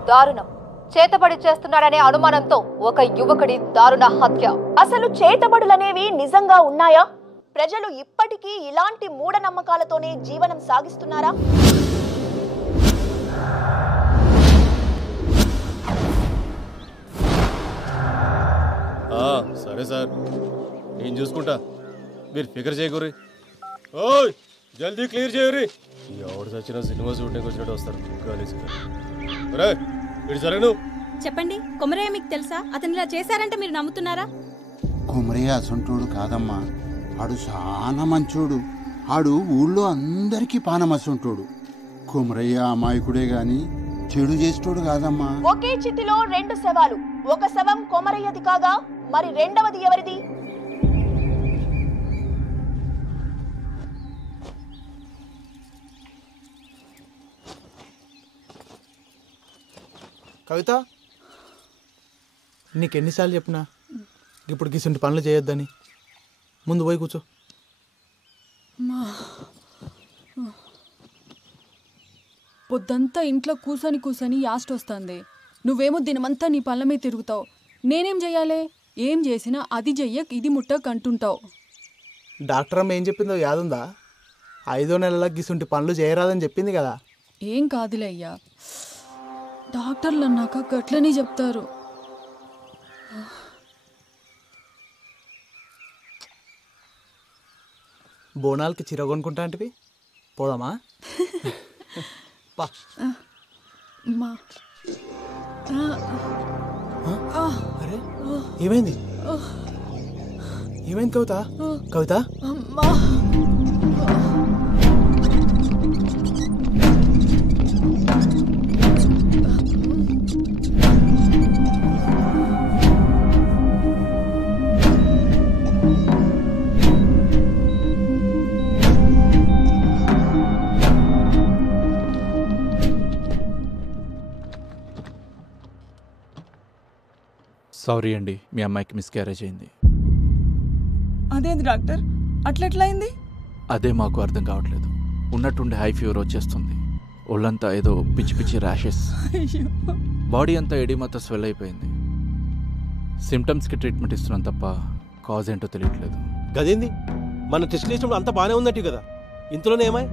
దారుణం. చేతబడి చేస్తున్నాడనే అనుమానంతో ఒక యువకుడి దారుణ హత్య. అసలు చేతబడులనేవి నిజంగా ఉన్నాయా? ప్రజలు ఇప్పటికీ ఇలాంటి మూఢనమ్మకాలతోనే జీవనం సాగిస్తున్నారా? సరే సార్, నేను చూసుకుంటా, మీరు ఫికర్ చేయకూరి. ఓయ్ జల్దీ క్లియర్ చేయరి. ఎవడు చచ్చిన సినిమా షూటింగ్ వచ్చినట్టు వస్తారు. ఇటు సరే నువ్వు చెప్పండి, కొమరయ్య మీకు తెలుసా? అతను ఇలా చేశారంటే మీరు నమ్ముతున్నారా? కొమరయ్య అసంటోడు కాదమ్మా, ఆడు చాలా మంచోడు. ఆడు ఊళ్ళో అందరికీ పానమసంటోడు. కొమరయ్య అమాయకుడే గాని చెడు చేసేటోడు కాదమ్మా. ఒకే చితిలో 2 శవాలు. ఒక శవం కొమరయ్యది కాగా మరి రెండవది ఎవరిది? కవిత, నీకెన్నిసార్లు చెప్పినా ఇప్పుడు గిసుంటి పనులు చేయొద్దని. ముందు పోయి కూర్చో. పొద్దంతా ఇంట్లో కూసని యాస్ట్ వస్తుంది. నువ్వేమో దినమంతా నీ పళ్ళ మీద తిరుగుతావు. నేనేం చెయ్యాలి? ఏం చేసినా అది చెయ్యక్ ఇది ముట్టక్ అంటుంటావు. డాక్టర్ అమ్మ ఏం చెప్పిందో యాదుందా? 5వ నెలల గిసుంటి పనులు చేయరాదని చెప్పింది కదా. ఏం కాదులే అయ్యా, డాక్టర్లు అన్నాక గట్లనే చెప్తారు. బోనాలకి చీర కొనుక్కుంటా అంటివి, పోదామా? అరే ఏమైంది? ఏమైంది కవిత? కవిత సారీ అండి, మీ అమ్మాయికి మిస్క్యారేజ్ అయింది. అదేంది డాక్టర్, అట్లెట్లయింది? అదే మాకు అర్థం కావట్లేదు. ఉన్నట్టుండి హై ఫీవర్ వచ్చేస్తుంది. ఒళ్ళంతా ఏదో పిచ్చి పిచ్చి ర్యాషెస్, బాడీ అంతా ఎడిమతో స్వెల్ అయిపోయింది. సిమ్టమ్స్కి ట్రీట్మెంట్ ఇస్తున్నాం తప్ప కాజ్ ఏంటో తెలియట్లేదు. గదేంది, మన టెస్ట్ చేసినప్పుడు అంతా బాగానే ఉందట్టు కదా, ఇంతలోనే ఏమాయి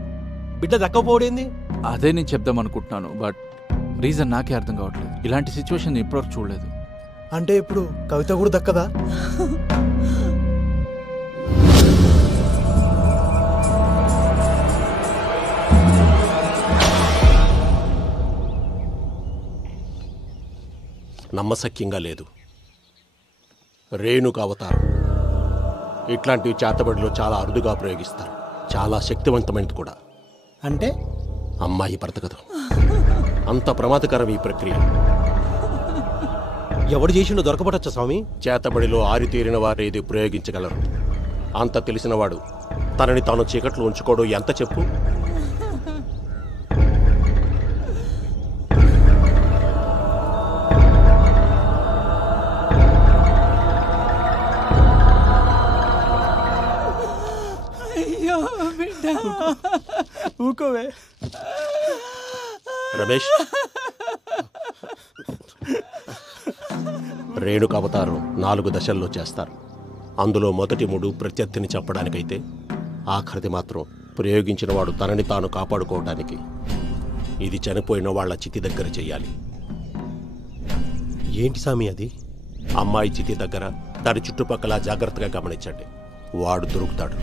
బిడ్డ దక్కపోవడేంది? అదే నేను చెప్దాం అనుకుంటున్నాను, బట్ రీజన్ నాకే అర్థం కావట్లేదు. ఇలాంటి సిచ్యువేషన్ ఇప్పటివరకు చూడలేదు. అంటే ఇప్పుడు కవిత కూడా దక్కదా? నమ్మశక్యంగా లేదు. రేణుక అవతారం ఇట్లాంటివి చేతబడిలో చాలా అరుదుగా ప్రయోగిస్తారు. చాలా శక్తివంతమైనది కూడా. అంటే అమ్మాయి బ్రతకదు. అంత ప్రమాదకరం ఈ ప్రక్రియ. ఎవడు చేసిండో దొరకబడచ్చా స్వామి? చేతబడిలో ఆరితేరిన వారు ఇది ప్రయోగించగలరు. అంత తెలిసినవాడు తనని తాను చీకట్లో ఉంచుకోవడం ఎంత చెప్పు? ఊకోవే రమేష్. రేణుక అవతారం 4 దశల్లో చేస్తారు. అందులో మొదటి 3 ప్రత్యర్థిని చంపడానికైతే ఆఖరిది మాత్రం ప్రయోగించిన వాడు తనని తాను కాపాడుకోవడానికి. ఇది చనిపోయిన వాళ్ళ చితి దగ్గర చెయ్యాలి. ఏంటి సామి అది? అమ్మాయి చితి దగ్గర దాని చుట్టుపక్కల జాగ్రత్తగా గమనించండి. వాడు దొరుకుతాడు.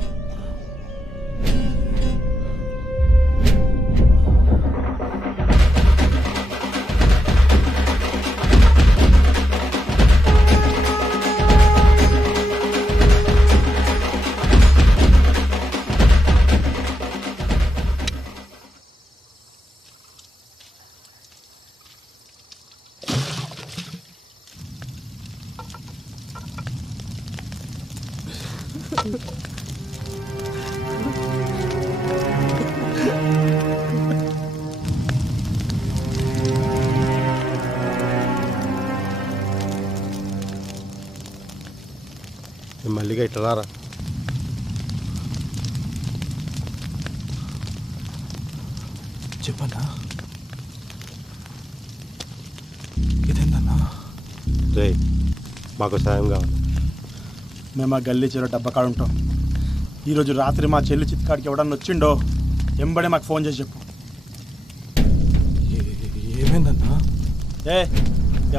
మల్లిగా ఇట్లా రారా. చెప్పన్నా? రే మాకు సాయం కావాలి. మేము ఆ గల్లీ చెరువు డబ్బకాడ ఉంటాం. ఈరోజు రాత్రి మా చెల్లి చిత్కాడికి ఎవడన్నా వచ్చిండో ఎంబడే మాకు ఫోన్ చేసి చెప్పు. ఏమైందన్నా?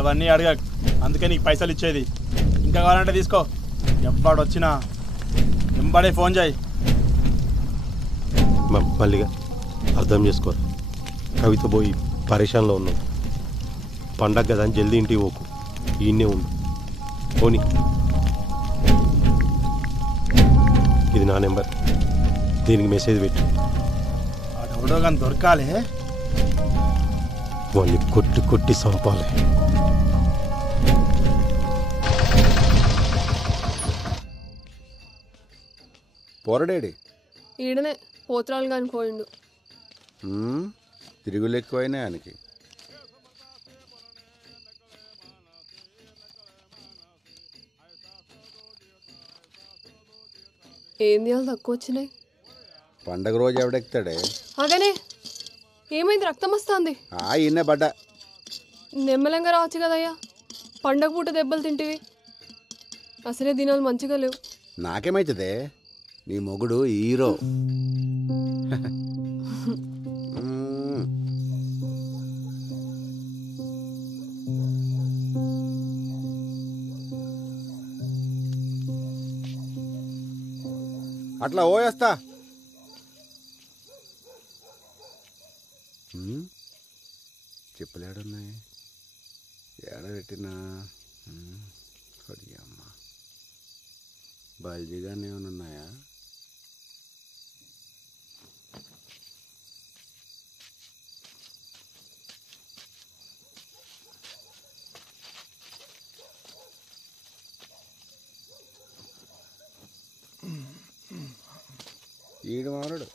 అవన్నీ అడగ, అందుకే నీకు పైసలు ఇచ్చేది. ఇంకా కావాలంటే తీసుకో. ఎవ్వడు వచ్చినా ఎంబడే ఫోన్ చేయి. మళ్ళీగా అర్థం చేసుకో. కవిత పోయి పరేషాన్లో ఉన్నాం. పండగ కదా అని జల్దీ ఇంటికి పోకు, ఈయన్నే ఉండు. పోనీ, ఇది నా నెంబర్, దీనికి మెసేజ్ పెట్టు. ఎవడో కానీ దొరకాలి, వాళ్ళని కొట్టి కొట్టి చంపాలి. పోరడేడి ఈడనే పోతురాలు కానీ పోయిండు. తిరుగులు ఎక్కువైనా ఆయనకి. ఏం చేయాలి తక్కువ వచ్చినాయి. పండగ రోజు ఎవడెక్తాడే? అగనే ఏమైంది? రక్తం వస్తుంది. ఈయనే బడ్డ. నెమ్మలంగా రావచ్చు కదయ్యా, పండగ పూట దెబ్బలు తింటివి. అసలే దినాలు మంచిగా లేవు. నాకేమైతుందే, నీ మొగుడు హీరో. అట్లా ఓయేస్తా. చెప్పులేడున్నాయి, ఏడబెట్టినా అమ్మ బల్జీగానే ఉన్నాయా? ఈడు మారుడు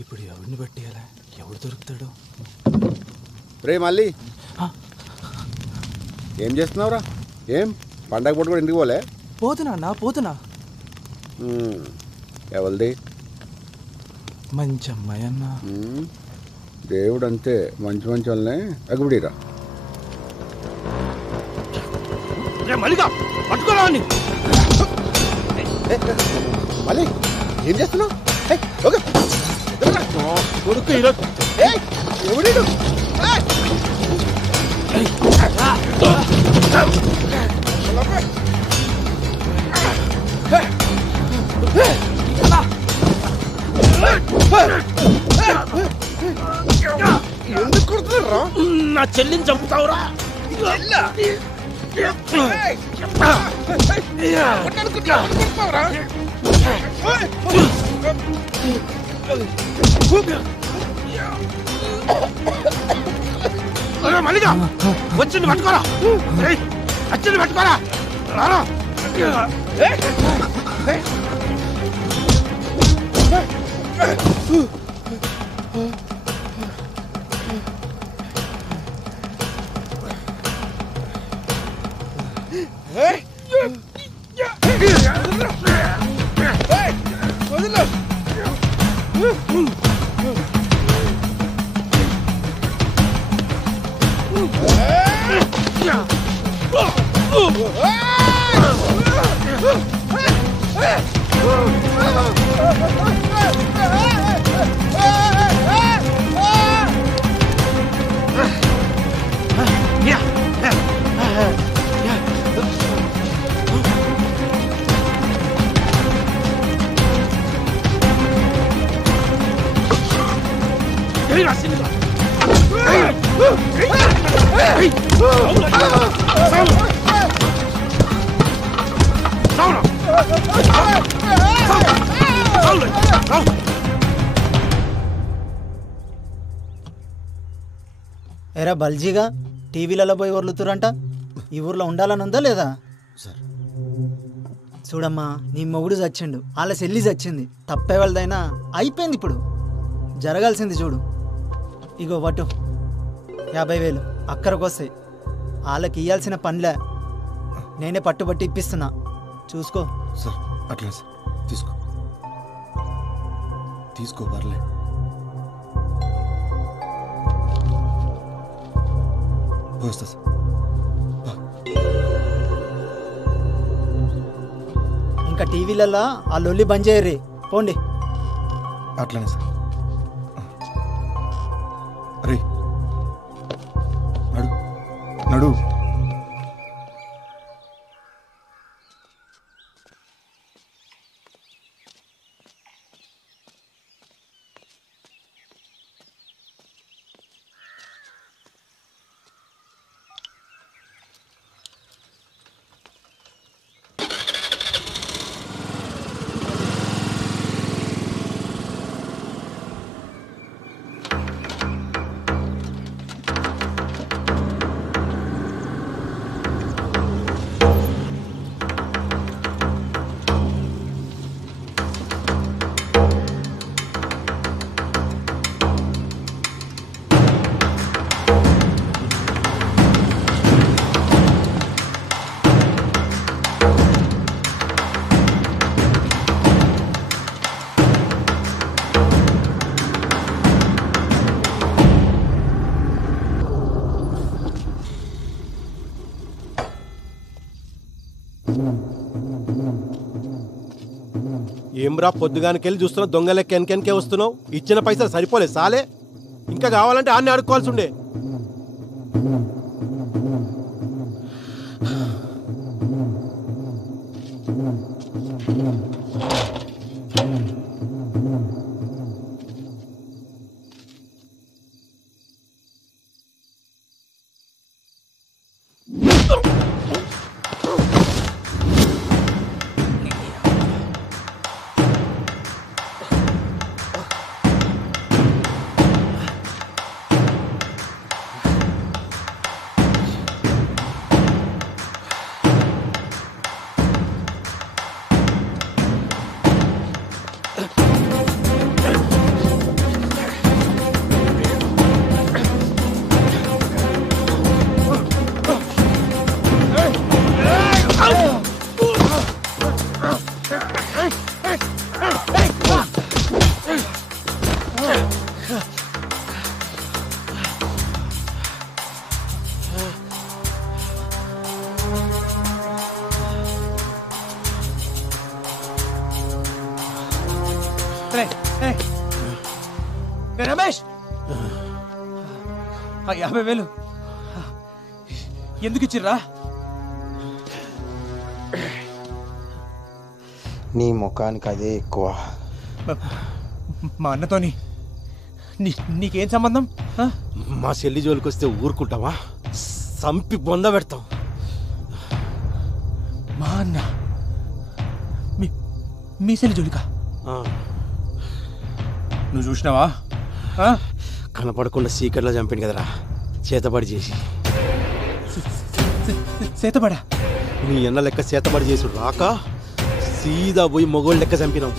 ఇప్పుడు ఎవరిని పట్టేయాలా? ఎవడు దొరుకుతాడు? రే మళ్ళీ ఏం చేస్తున్నావురా? ఏం పండగ పూట కూడా ఇంటికి పోలే? పోతున్నా పోతున్నా. ఎవరిది? మంచి అమ్మాయి అన్న. దేవుడు అంతే, మంచి మంచి వాళ్ళనే ఎగబడిరా. మళ్ళీ ఏం చేస్తున్నావు? ఎవడు? ఎందుకు కొడుతున్నారా? నా చెల్లిని చంపుతావురా? మల్లిగా వచ్చింది పట్టుకోరా, వచ్చింది పట్టుకోరా. ఎరా బల్జీగా టీవీలలో పోయి వర్లుతురంట. ఈ ఊర్లో ఉండాలని ఉందా లేదా? చూడమ్మా, నీ మొగుడు చచ్చిండు, వాళ్ళ చెల్లి చచ్చింది. తప్పే వాళ్ళదైనా అయిపోయింది. ఇప్పుడు జరగాల్సింది చూడు. ఇగో పట్టు 50,000 అక్కడికి వస్తాయి. వాళ్ళకి ఇవ్వాల్సిన పనిలే, నేనే పట్టుబట్టి ఇప్పిస్తున్నా, చూసుకో. సార్ అట్లా సార్, తీసుకో తీసుకో పర్లే. వస్తా సార్. ఇంకా టీవీలలో ఆ లొల్లి బంద్ చేయర్రి, పోండి. అట్లానే సార్. అరే నడు నడు. ఏమ్రా పొద్దుగానికెళ్ళి చూస్తున్నా దొంగ లెక్క వెనకెనకే వస్తున్నావు. ఇచ్చిన పైసలు సరిపోలేదు సాలే, ఇంకా కావాలంటే ఆన్ని అడుక్కోవాల్సి ఉండే. రమేష్, 50,000 ఎందుకు ఇచ్చిర్రా? నీ ముఖానికి అదే ఎక్కువ. మా అన్నతోని నీకేం సంబంధం? మా చెల్లి జోలికి వస్తే ఊరుకుంటావా? సంపి బొంద పెడతాం. మా అన్న మీ చెల్లి జోలికా? నువ్వు చూసినావా? కనపడకుండా సీకర్లో చంపిండు కదరా, చేతబడి చేసి. చేతబడా? నీ అన్న లెక్క చేతబడి చేసుడు రాక సీదా పోయి మొగోళ్ళు లెక్క చంపినాం.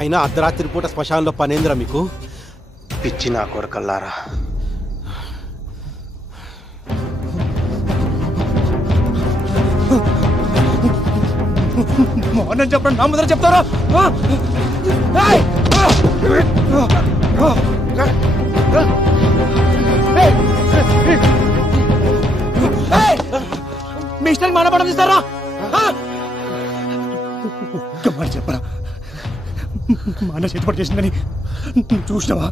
అయినా అర్ధరాత్రి పూట శ్మశానంలో పనేంద్రా మీకు? పిచ్చి నా కొరకల్లారా. మోహన్ చెప్పండి, నా ముందర చెప్తారా? మీ ఇష్టానికి మానపడం తీస్తారా? మరి చెప్పరా, మా అన్న చేతిపడి చేసిందని చూసినావా?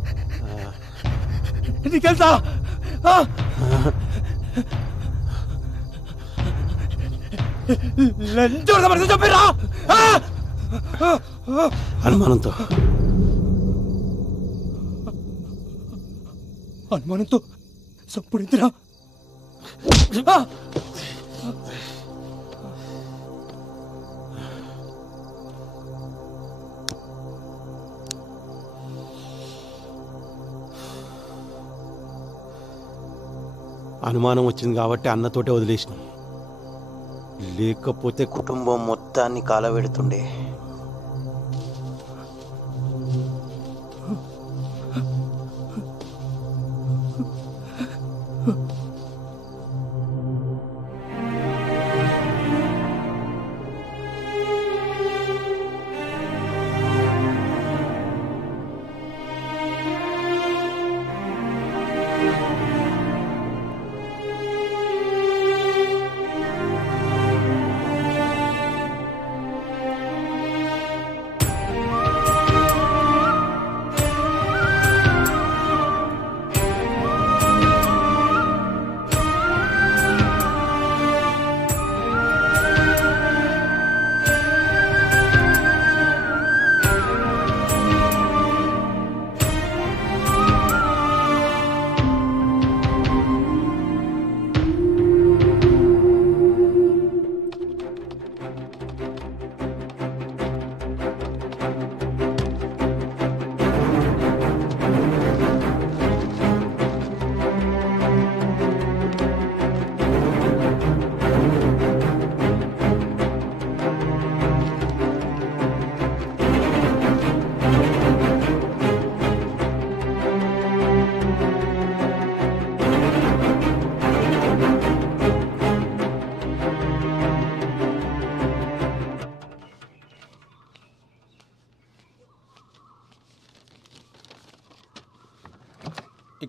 నీకు తెలుసా? చెప్పిరా అనుమానంతో సప్పుడిందిరా. అనుమానం వచ్చింది కాబట్టి అన్నతోటే వదిలేసిన, లేకపోతే కుటుంబం మొత్తాన్ని కాలబెడుతుండే.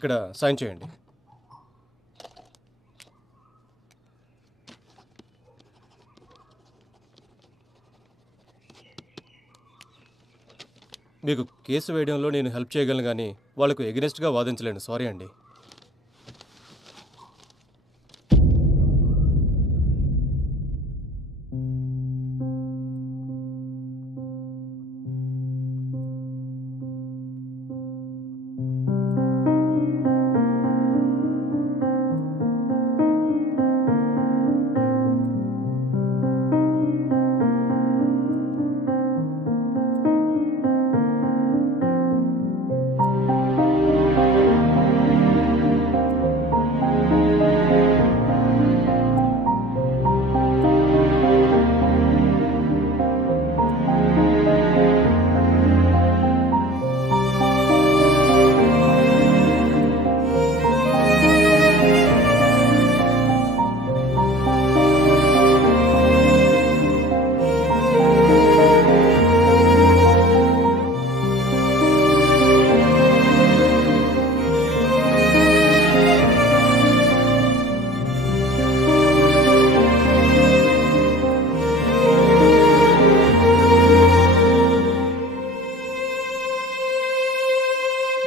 ఇక్కడ సైన్ చేయండి. మీకు కేసు వేయడంలో నేను హెల్ప్ చేయగలను కానీ వాళ్ళకు ఎగనెస్ట్గా వాదించలేను. సారీ అండి.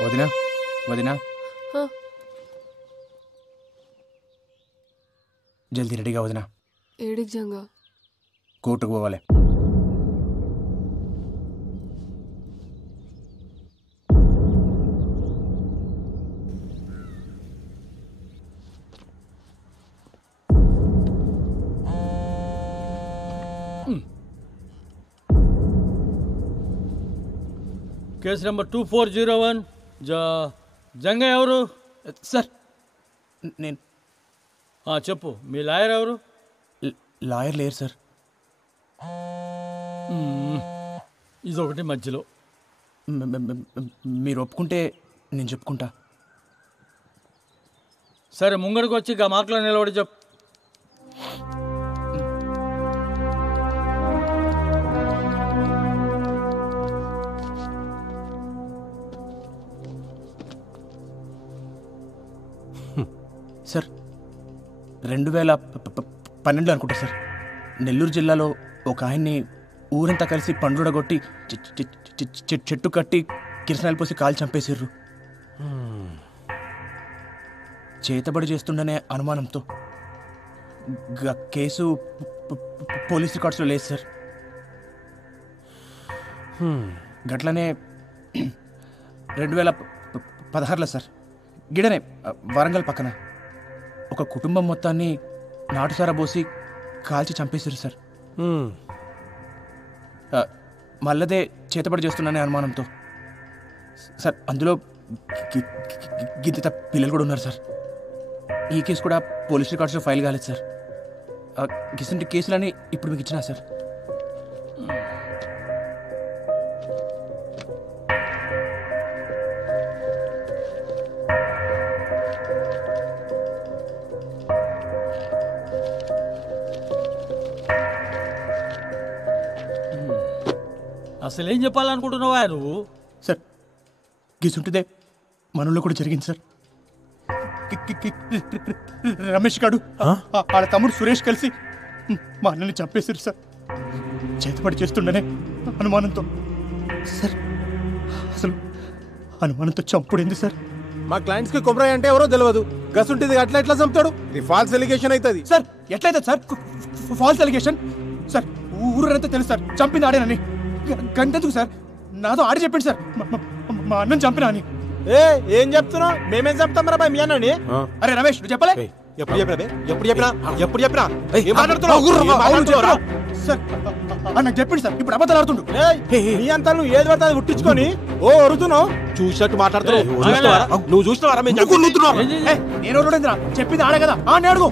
వదినా వదినా జల్దీ రెడీగా వదినా. ఏడికి జంగా కోర్టుకు పోవాలి. కేసు నెంబర్ 2401 జంగ ఎవరు సార్? నేను చెప్పు. మీ లాయర్ ఎవరు? లాయర్ లేరు సార్. ఇదొకటి మధ్యలో. మీరు ఒప్పుకుంటే నేను చెప్పుకుంటా. సరే ముంగడికి వచ్చి గా మార్కులో నిలబడి చెప్పు. సార్ 2012 అనుకుంటా సార్, నెల్లూరు జిల్లాలో ఒక ఆయన్ని ఊరంతా కలిసి పండుడగొట్టి చెట్టు కట్టి కిరసనాయలు పోసి కాలు చంపేసిర్రు. చేతబడి చేస్తుండనే అనుమానంతో కేసు పోలీస్ రికార్డ్స్లో లేదు సార్. గట్లనే 2016లో సార్ గిడనే వరంగల్ పక్కన ఒక కుటుంబం మొత్తాన్ని నాటుసారా పోసి కాల్చి చంపేశారు సార్. మళ్ళదే చేతబడి చేస్తున్నానే అనుమానంతో సార్. అందులో గిద్ద పిల్లలు కూడా ఉన్నారు సార్. ఈ కేసు కూడా పోలీస్ రికార్డ్స్లో ఫైల్ కాలేదు సార్. గిసంటి కేసులని ఇప్పుడు మీకు ఇచ్చినా సార్. అసలు ఏం చెప్పాలనుకుంటున్నావా నువ్వు? సార్ గిసుంటిదే మనలో కూడా జరిగింది సార్. రమేష్ గాడు వాళ్ళ తమ్ముడు సురేష్ కలిసి మా అన్నని చంపేశారు సార్. చేతపడి చేస్తుండనే అనుమానంతో సార్. అసలు అనుమానంతో చంపుడైంది సార్. మా క్లయింట్స్ కి కొమరయ్య అంటే ఎవరో తెలియదు. గసుంటిది అట్లా ఎట్లా చంపుతాడు? ఇది ఫాల్స్ ఎలిగేషన్ అవుతుంది సార్. ఎట్లయితే సార్ ఫాల్స్ ఎలిగేషన్ సార్? ఊరంతా తెలుసు సార్ చంపింది ఆడేనని. గంటెందుకు సార్? నాతో ఆడి చెప్పండి సార్ మా అన్నని చంపినా అని. ఏం చెప్తున్నావు? మేమేం చెప్తాం రా మీ అన్నని? అరే రమేష్ నువ్వు చెప్పలే? ఎప్పుడు చెప్పినా నాకు చెప్పింది సార్. ఇప్పుడు అబద్ధాలు ఆడుతుండు. నీ అంతా నువ్వు ఏది పడితే అది ఉట్టించుకొని అరుతున్నావు. చూసినట్టు మాట్లాడుతున్నావు. నువ్వు చూసినావా? నేను చెప్పింది ఆడే కదా అని అడుగు.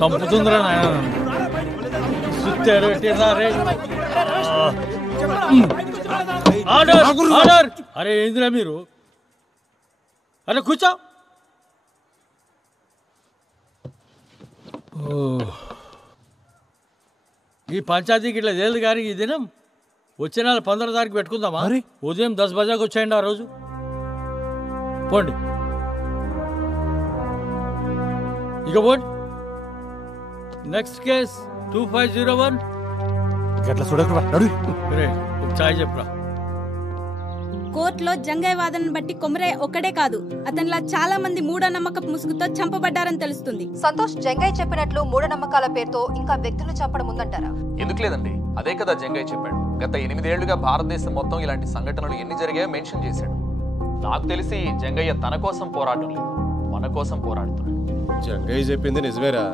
సంపుతుందిరా నాయన. అరే ఏందిరా మీరు? అరే కూర్చో. ఈ పంచాయతీకి ఇట్లా లేదు కానీ ఈ దినం వచ్చే నెల 15 తారీఖు పెట్టుకుందామా? ఉదయం 10 బజాకి వచ్చేయండి ఆ రోజు. పోండి ఇక పోండి. Next case 2501. గట్ల చూడకురా నడు. చాయ్ చెప్పురా. కోర్టులో జంగయ్య వాదనను బట్టి కొమరయ్య ఒక్కడే కాదు, అతనిలా చాలా మంది మూఢనమ్మకపు ముసుగుతో చంపబడ్డారని తెలుస్తుంది. సంతోష్, జంగయ్య చెప్పినట్లు మూఢనమ్మకాల పేరుతో ఇంకా వ్యక్తులు చంపడం ఉందంటారా? ఎందుకు లేదండి, అదే కదా జంగయ్య చెప్పాడు. గత 8 ఏళ్లుగా భారతదేశం మొత్తం ఇలాంటి సంఘటనలు ఎన్ని జరిగాయో మెన్షన్ చేశాడు. నాకు తెలిసి జంగయ్య తన కోసం పోరాటం లేదు, మన కోసం పోరాడుతున్నాడు. జంగయ్య చెప్పింది నిజమేరా,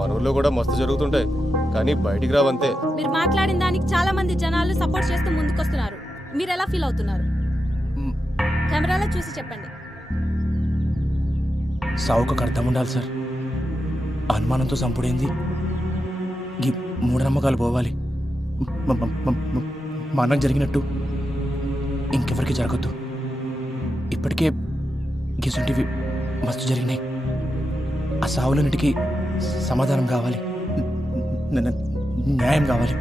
మన ఊర్లో కూడా మస్తు జరుగుతుంటాయి, కానీ బయటికి రావంతే. మీరు మాట్లాడిన దానికి చాలా మంది జనాలు సపోర్ట్ చేస్తూ ముందుకొస్తున్నారు. మీరు ఎలా ఫీల్ అవుతున్నారు? కెమెరాలో చూసి చెప్పండి. సావుకు అర్థం ఉండాలి సార్. అనుమానంతో చంపుడేంది? ఈ మూఢనమ్మకాలు పోవాలి. మనం జరిగినట్టు ఇంకెవరికి జరగద్దు. ఇప్పటికే గిసుంటివి మస్తు జరిగినాయి. ఆ సావులన్నిటికీ సమాధానం కావాలి, న్యాయం కావాలి.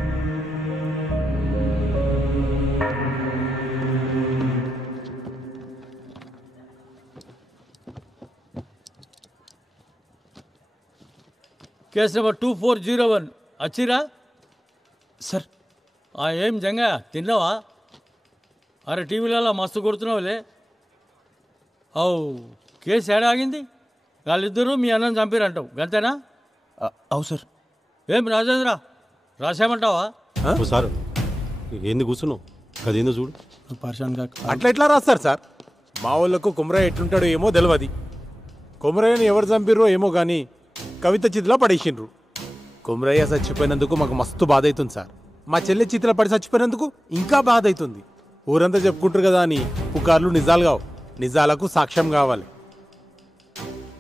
కేసు నెంబర్ 2401 వచ్చిరా సార్. ఏం జంగా తిన్నావా? అరే టీవీలలో మస్తు కొడుతున్నావులే. కేసు ఏడా ఆగింది? వాళ్ళిద్దరూ మీ అన్నం చంపిరంటావు గంతేనా? అవు సార్. ఏం రాజేంద్ర రాసామంటావా? సార్ ఏంది కూర్చున్నావు? అదేందో చూడు. అట్లా ఎట్లా రాస్తారు సార్? మా వాళ్ళకు కుమరయ్య ఎట్లుంటాడో ఏమో తెలియదు. కుమరయ్యని ఎవరు చంపిర్రో ఏమో కానీ కవిత చితిలో పడేసిండ్రు. కుమరయ్య చచ్చిపోయినందుకు మాకు మస్తు బాధ అవుతుంది సార్. మా చెల్లె చితిలో పడి చచ్చిపోయినందుకు ఇంకా బాధ అవుతుంది. ఊరంతా చెప్పుకుంటారు కదా అని పుకార్లు నిజాలు కావు. నిజాలకు సాక్ష్యం కావాలి.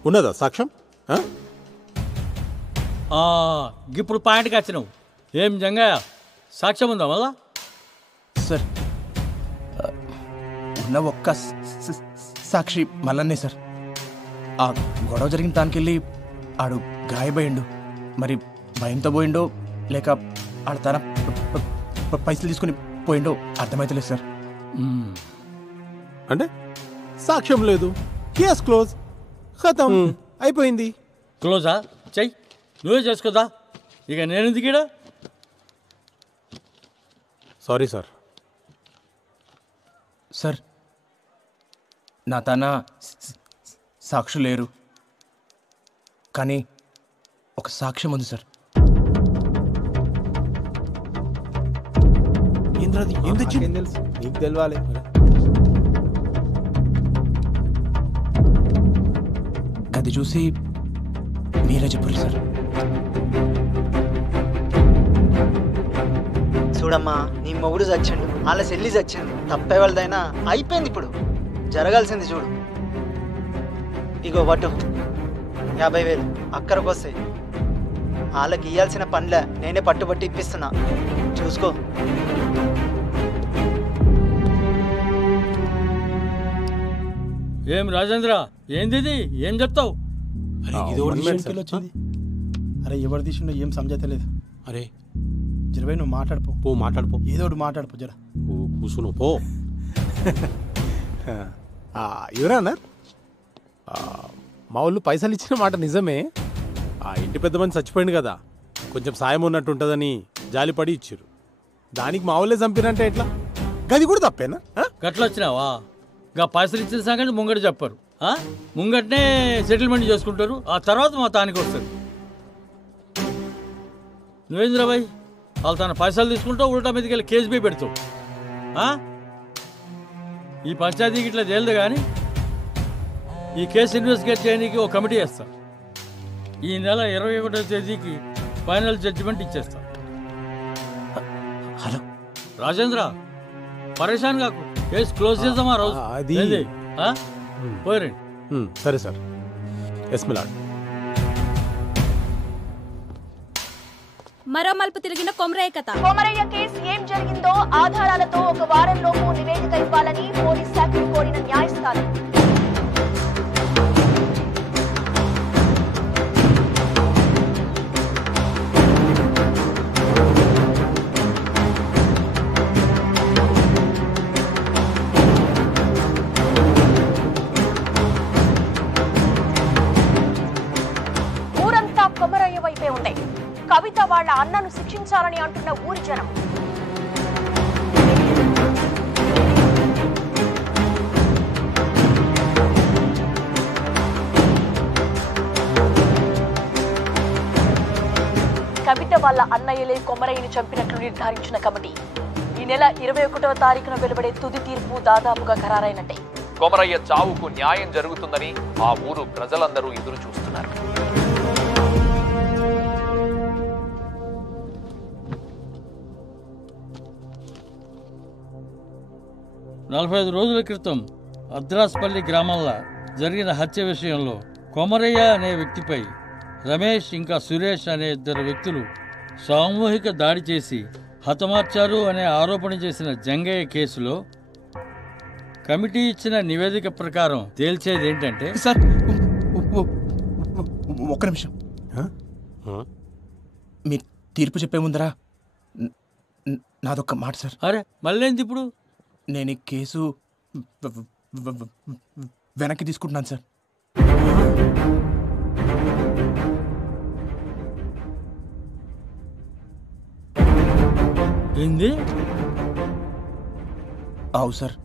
ఉన్నదా సాక్ష్యం? ఇప్పుడు పాయింట్కి వచ్చినావు. ఏం జంగయ్య సాక్ష్యం ఉందా మళ్ళా? సార్ ఉన్న ఒక్క సాక్షి మల్లన్నే సార్. ఆ గొడవ జరిగిన దానికెళ్ళి ఆడు గాయపోయిండు. మరి భయంతో పోయిండో లేక ఆడ తన పైసలు తీసుకుని పోయిండో అర్థమైతలేదు సార్. అంటే సాక్ష్యం లేదు, కేస్ క్లోజ్, ఖతం, అయిపోయింది. క్లోజా? చెయ్యి, నువ్వే చేసుకోదా. ఇక నేను ఎందుకు? Sorry sir. సార్ నా తన సాక్షులు లేరు, కానీ ఒక సాక్ష్యం ఉంది సార్. తెలుసు నీకు తెలవాలి. అది చూసి మీరే చెప్పారు సార్. చూడమ్మా, నీ మొగుడు చచ్చిండు, వాళ్ళ చెల్లి చచ్చింది. తప్పే వాళ్ళదైనా అయిపోయింది. ఇప్పుడు జరగాల్సింది చూడు. ఇగో వటు 50,000 అక్కడికి వస్తాయి. వాళ్ళకి ఇవ్వాల్సిన పనిలే నేనే పట్టుబట్టి ఇప్పిస్తున్నా, చూసుకో. ఏం రాజేంద్ర, ఏంది? ఏం చెప్తావు? అరే ఎవరు తీసిండో ఏం సమజతలేదు. అరే జరవై నువ్వు మాట్లాడిపో. మాట్లాడిపో, ఏదో ఒకటి మాట్లాడిపో. జర కూర్చున్నావు పో. ఎవరన్నారు? మా వాళ్ళు పైసలు ఇచ్చిన మాట నిజమే. ఆ ఇంటి పెద్ద మంది చచ్చిపోయింది కదా, కొంచెం సాయం ఉన్నట్టు ఉంటుందని జాలిపడి ఇచ్చారు. దానికి మా వాళ్ళే చంపినంటే ఎట్లా? గది కూడా తప్పేనా? గట్ల వచ్చినావా? గా పైసలు ఇచ్చిన సంగతి ముంగట చెప్పరు. ముంగటనే సెటిల్మెంట్ చేసుకుంటారు, ఆ తర్వాత మా తానికి వస్తారు. నువ్వేంద్రా భాయ్, వాళ్ళు తన పైసలు తీసుకుంటావు, ఉల్టా మీదకి వెళ్ళి కేసు బీ పెడతావు. ఈ పంచాయతీకి ఇట్లా తేలదు కానీ ఈ కేసు ఇన్వెస్టిగేట్ చేయడానికి ఒక కమిటీ వేస్తా. ఈ నెల 21వ తేదీకి ఫైనల్ జడ్జిమెంట్ ఇచ్చేస్తా. హలో రాజేంద్ర, పరేషాన్ కాకు, కేసు క్లోజ్ చేద్దామా రోజు? పోయి సరే సార్. ఎస్మిలాడ్. మరో మలుపు తిరిగిన కొమరయ్య కథ. కొమరయ్య కేసు ఏం జరిగిందో ఆధారాలతో 1 వారంలోపు నివేదిక ఇవ్వాలని పోలీస్ శాఖను కోరిన న్యాయస్థానం. అన్నను శిక్షించాలని అంటున్న ఊరి జనం. కవిత వాళ్ళ అన్నయ్యలే కొమరయ్యని చంపినట్లు నిర్ధారించిన కమిటీ ఈ నెల 21వ తారీఖున వెలువడే తుది తీర్పు దాదాపుగా ఖరారైనట్టే. కొమరయ్య చావుకు న్యాయం జరుగుతుందని ఆ ఊరు ప్రజలందరూ ఎదురు చూస్తున్నారు. నలభై 5 రోజుల క్రితం అద్రాస్పల్లి గ్రామంలో జరిగిన హత్య విషయంలో కొమరయ్య అనే వ్యక్తిపై రమేష్ ఇంకా సురేష్ అనే 2 వ్యక్తులు సామూహిక దాడి చేసి హతమార్చారు అనే ఆరోపణ చేసిన జంగయ్య కేసులో కమిటీ ఇచ్చిన నివేదిక ప్రకారం తేల్చేది ఏంటంటే సార్ ఒక్క నిమిషం. మీరు తీర్పు చెప్పే ముందరా నాదొక్క మాట సార్. అరే మళ్ళేంది ఇప్పుడు? నేను ఈ కేసు వెనక్కి తీసుకుంటున్నాను సార్. ఏంది? అవు సార్,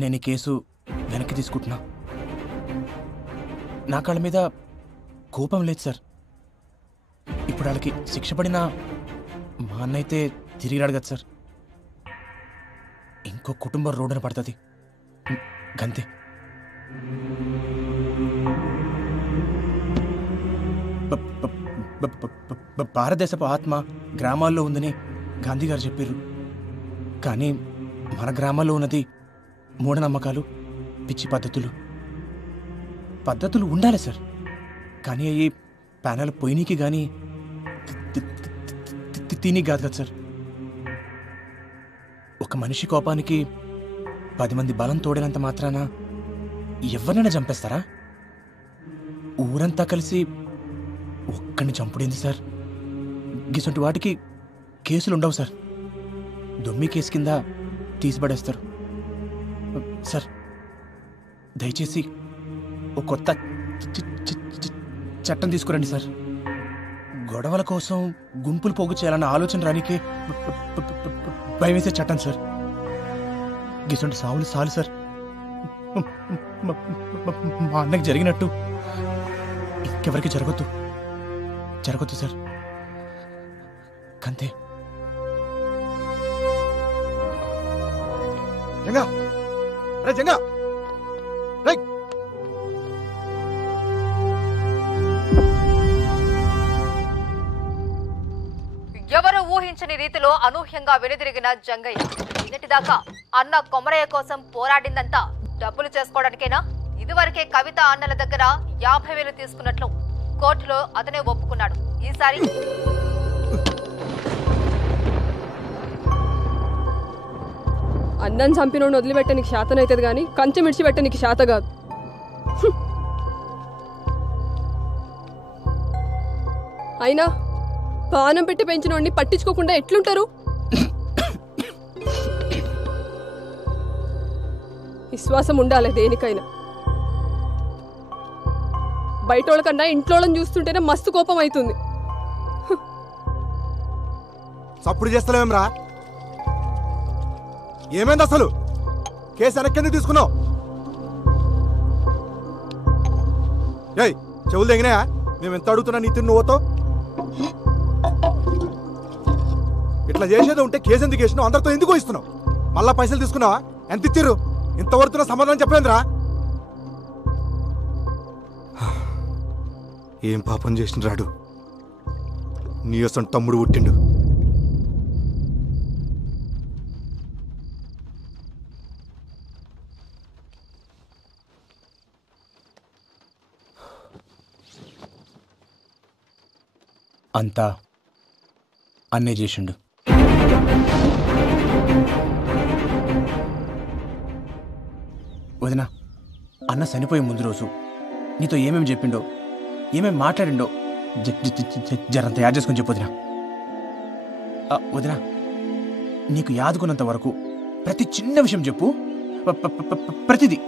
నేను ఈ కేసు వెనక్కి తీసుకుంటున్నా. నా కాళ్ళ మీద కోపం లేదు సార్. ఇప్పుడు వాళ్ళకి శిక్ష పడినా మా అన్న అయితే తిరిగి రాడు కదా సార్. ఇంకో కుటుంబం రోడ్డున పడుతుంది గంతే. భారతదేశపు ఆత్మ గ్రామాల్లో ఉందని గాంధీ గారు చెప్పారు. కానీ మన గ్రామాల్లో ఉన్నది మూఢనమ్మకాలు, పిచ్చి పద్ధతులు ఉండాలి సార్. కానీ అవి ప్యానల్ పొయ్యికి కానీ తిని కాదు కదా సార్. ఒక మనిషి కోపానికి 10 మంది బలం తోడినంత మాత్రాన ఎవరినైనా చంపేస్తారా? ఊరంతా కలిసి ఒక్కడిని చంపుడేంది సార్? గిసంటి వాటికి కేసులు ఉండవు సార్. దొమ్మి కేసు కింద తీసిపడేస్తారు సార్. దయచేసి ఒక కొత్త చట్టం తీసుకురండి సార్. గొడవల కోసం గుంపులు పోగు చేయాలన్న ఆలోచన రానికే భయం వేసే చట్టం సార్. గిసంటి సావులు సాలు సార్. మా అన్నకి జరిగినట్టు ఇంకెవరికి జరగొద్దు సార్. కంతే. జంగా, రే జంగా, రే. ఎవరు ఊహించని రీతిలో అనూహ్యంగా వెనుదిరిగిన జంగయ్య. నిన్నటిదాకా అన్న కొమరయ్య కోసం పోరాడిందంతా డబ్బులు చేసుకోవడానికేనా? ఇదివరకే కవిత అన్నల దగ్గర 50,000 తీసుకున్నట్లు కోర్టులో అతనే ఒప్పుకున్నాడు. ఈసారి అన్నం చంపినోడిని వదిలిపెట్ట నీకు శాతం అవుతుంది కానీ కంచె మిడిచిపెట్ట నీకు శాత కాదు. అయినా పానం పెట్టి పెంచినోడిని పట్టించుకోకుండా ఎట్లుంటారు? విశ్వాసం ఉండాలి దేనికైనా. బయట వాళ్ళకన్నా ఇంట్లో వాళ్ళని చూస్తుంటేనే మస్తు కోపం అవుతుంది. సప్పుడు చేస్తలేమరా? ఏమైంది అసలు? కేసు వెనక్కి తీసుకున్నావు? ఏయ్, చెవులు తెగినాయా? మేము ఎంత అడుగుతున్నా నీ తిన్ను పోతావు? ఇట్లా చేసేది ఉంటే కేసు ఎందుకు వేసినావు? అందరితో ఎందుకు ఇస్తున్నావు? మళ్ళా పైసలు తీసుకున్నావా? ఎంత ఇచ్చిర్రు? ఇంతవరకు సమాధానం చెప్పలేదురా? ఏం పాపం చేసిన రాడు? నీ అసలు తమ్ముడు పుట్టిండు. అంతా అన్నే చేసిండు. వదినా, అన్న చనిపోయే ముందు రోజు నీతో ఏమేమి చెప్పిండో, ఏమేమి మాట్లాడిండో జరంత యాడ్ చేసుకొని చెప్పు వదినా. వదినా, నీకు యాదుకున్నంత వరకు ప్రతి చిన్న విషయం చెప్పు. ప్రతిదీ.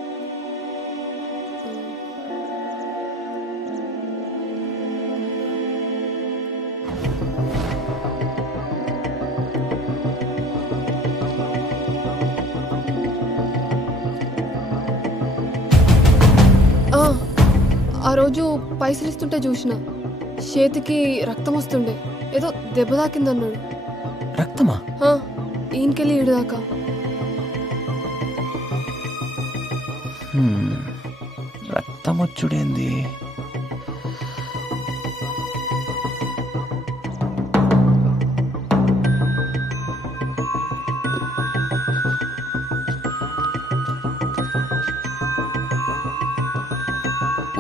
ఆ రోజు పైసలు ఇస్తుంటే చూసిన చేతికి రక్తం వస్తుండే, ఏదో దెబ్బ తాకిందన్నాడు. రక్తమా? ఈయనకెళ్ళి ఈడుదాకా. రక్తం వచ్చుడేంది?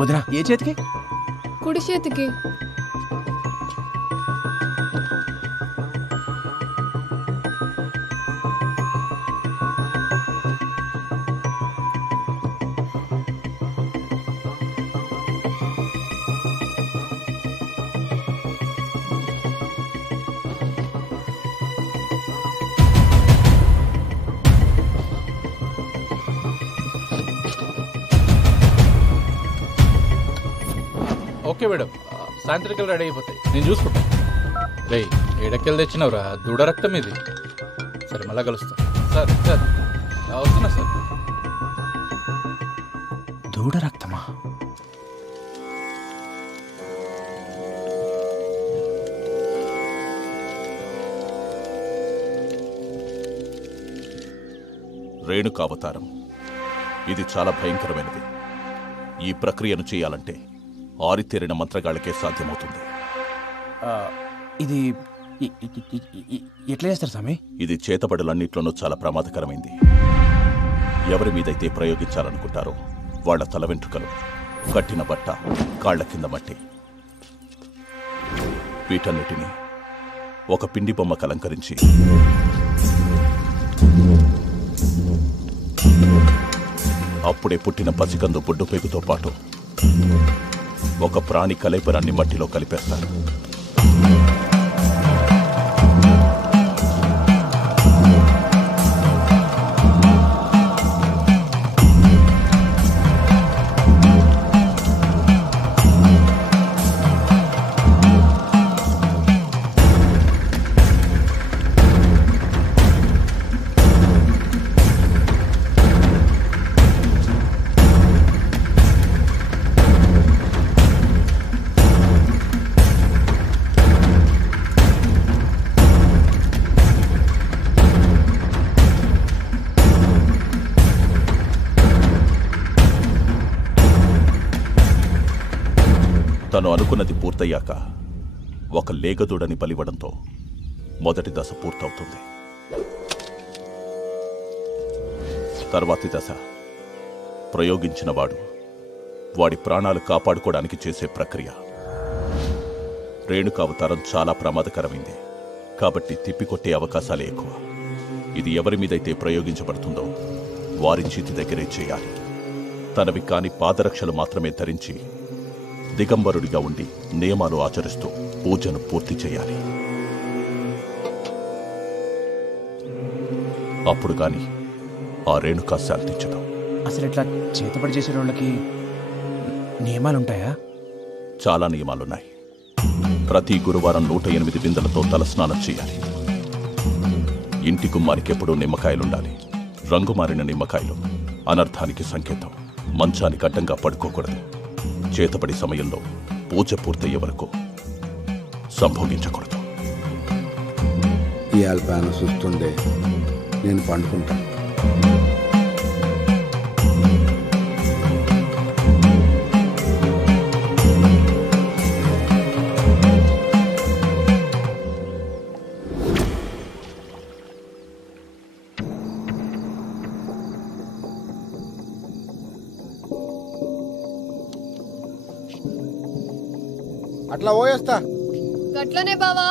వదినా, ఏ చేతికి? కుడి చేతికి. ఓకే మేడం, సాయంత్రికలు రెడీ అయిపోతాయి, నేను చూసుకుంటా. రే, ఏడకెళ్ళి తెచ్చినవరా? దూడ రక్తం ఇది. సరే, మళ్ళా కలుస్తా. సార్ సార్ వస్తున్నా సార్. దూడ రక్తమా? రేణుకావతారం ఇది చాలా భయంకరమైనది. ఈ ప్రక్రియను చేయాలంటే ఆరితేరిన మంత్రగాళ్ళకే సాధ్యమవుతుంది. ఇది ఎట్లా చేస్తారు స్వామి? ఇది చేతబడులన్నిట్లోనూ చాలా ప్రమాదకరమైంది. ఎవరి మీదైతే ప్రయోగించాలనుకుంటారో వాళ్ల తల వెంట్రుకలు, కట్టిన బట్ట, కాళ్ల కింద మట్టి, వీటన్నిటినీ ఒక పిండి బొమ్మకు అలంకరించి అప్పుడే పుట్టిన పసికందు బొడ్డు పేగుతో పాటు ఒక ప్రాణి కలైపరాన్ని మట్టిలో కలిపేస్తారు. తను అనుకున్నది పూర్తయ్యాక ఒక లేగదూడని బలివ్వడంతో మొదటి దశ పూర్తవుతుంది. తర్వాతి దశ ప్రయోగించిన వాడి ప్రాణాలు కాపాడుకోవడానికి చేసే ప్రక్రియ. రేణుకావతారం చాలా ప్రమాదకరమైంది కాబట్టి తిప్పికొట్టే అవకాశాలే ఎక్కువ. ఇది ఎవరి మీదైతే ప్రయోగించబడుతుందో వారి చేతి దగ్గరే చేయాలి. తనవి కాని పాదరక్షలు మాత్రమే ధరించి దిగంబరుడిగా ఉండి నియమాలు ఆచరిస్తూ పూజను పూర్తి చేయాలి. అప్పుడు గాని ఆ రేణుకా శాంతించదు. అసలు ఇట్లా చేతపడి చేసే వాళ్ళకి నియమాలుంటాయా? చాలా నియమాలున్నాయి. ప్రతి గురువారం 108 బిందెలతో తలస్నానం చేయాలి. ఇంటి గుమ్మానికి ఎప్పుడూ నిమ్మకాయలుండాలి. రంగు మారిన నిమ్మకాయలు అనర్థానికి సంకేతం. మంచానికి అడ్డంగా పడుకోకూడదు. చేతబడి సమయంలో పూజ పూర్తయ్యే వరకు సంభోగించకూడదు. ఈ అల్పాన చూస్తుండే నేను పండుకుంటా. అట్లా పోయేస్తా. గట్లనే బావా.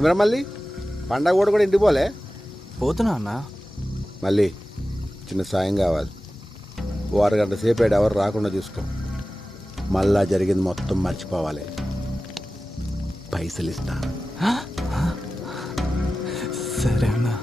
ఏమరా మళ్ళీ పండగ కూడా ఇంటికి పోలే? పోతున్నా అన్న. మళ్ళీ చిన్న సాయం కావాలి. ఓ అరగంట సేపు ఎవరు రాకుండా చూసుకో. మళ్ళా జరిగింది మొత్తం మర్చిపోవాలి. పైసలు ఇస్తా. సరే అన్నా.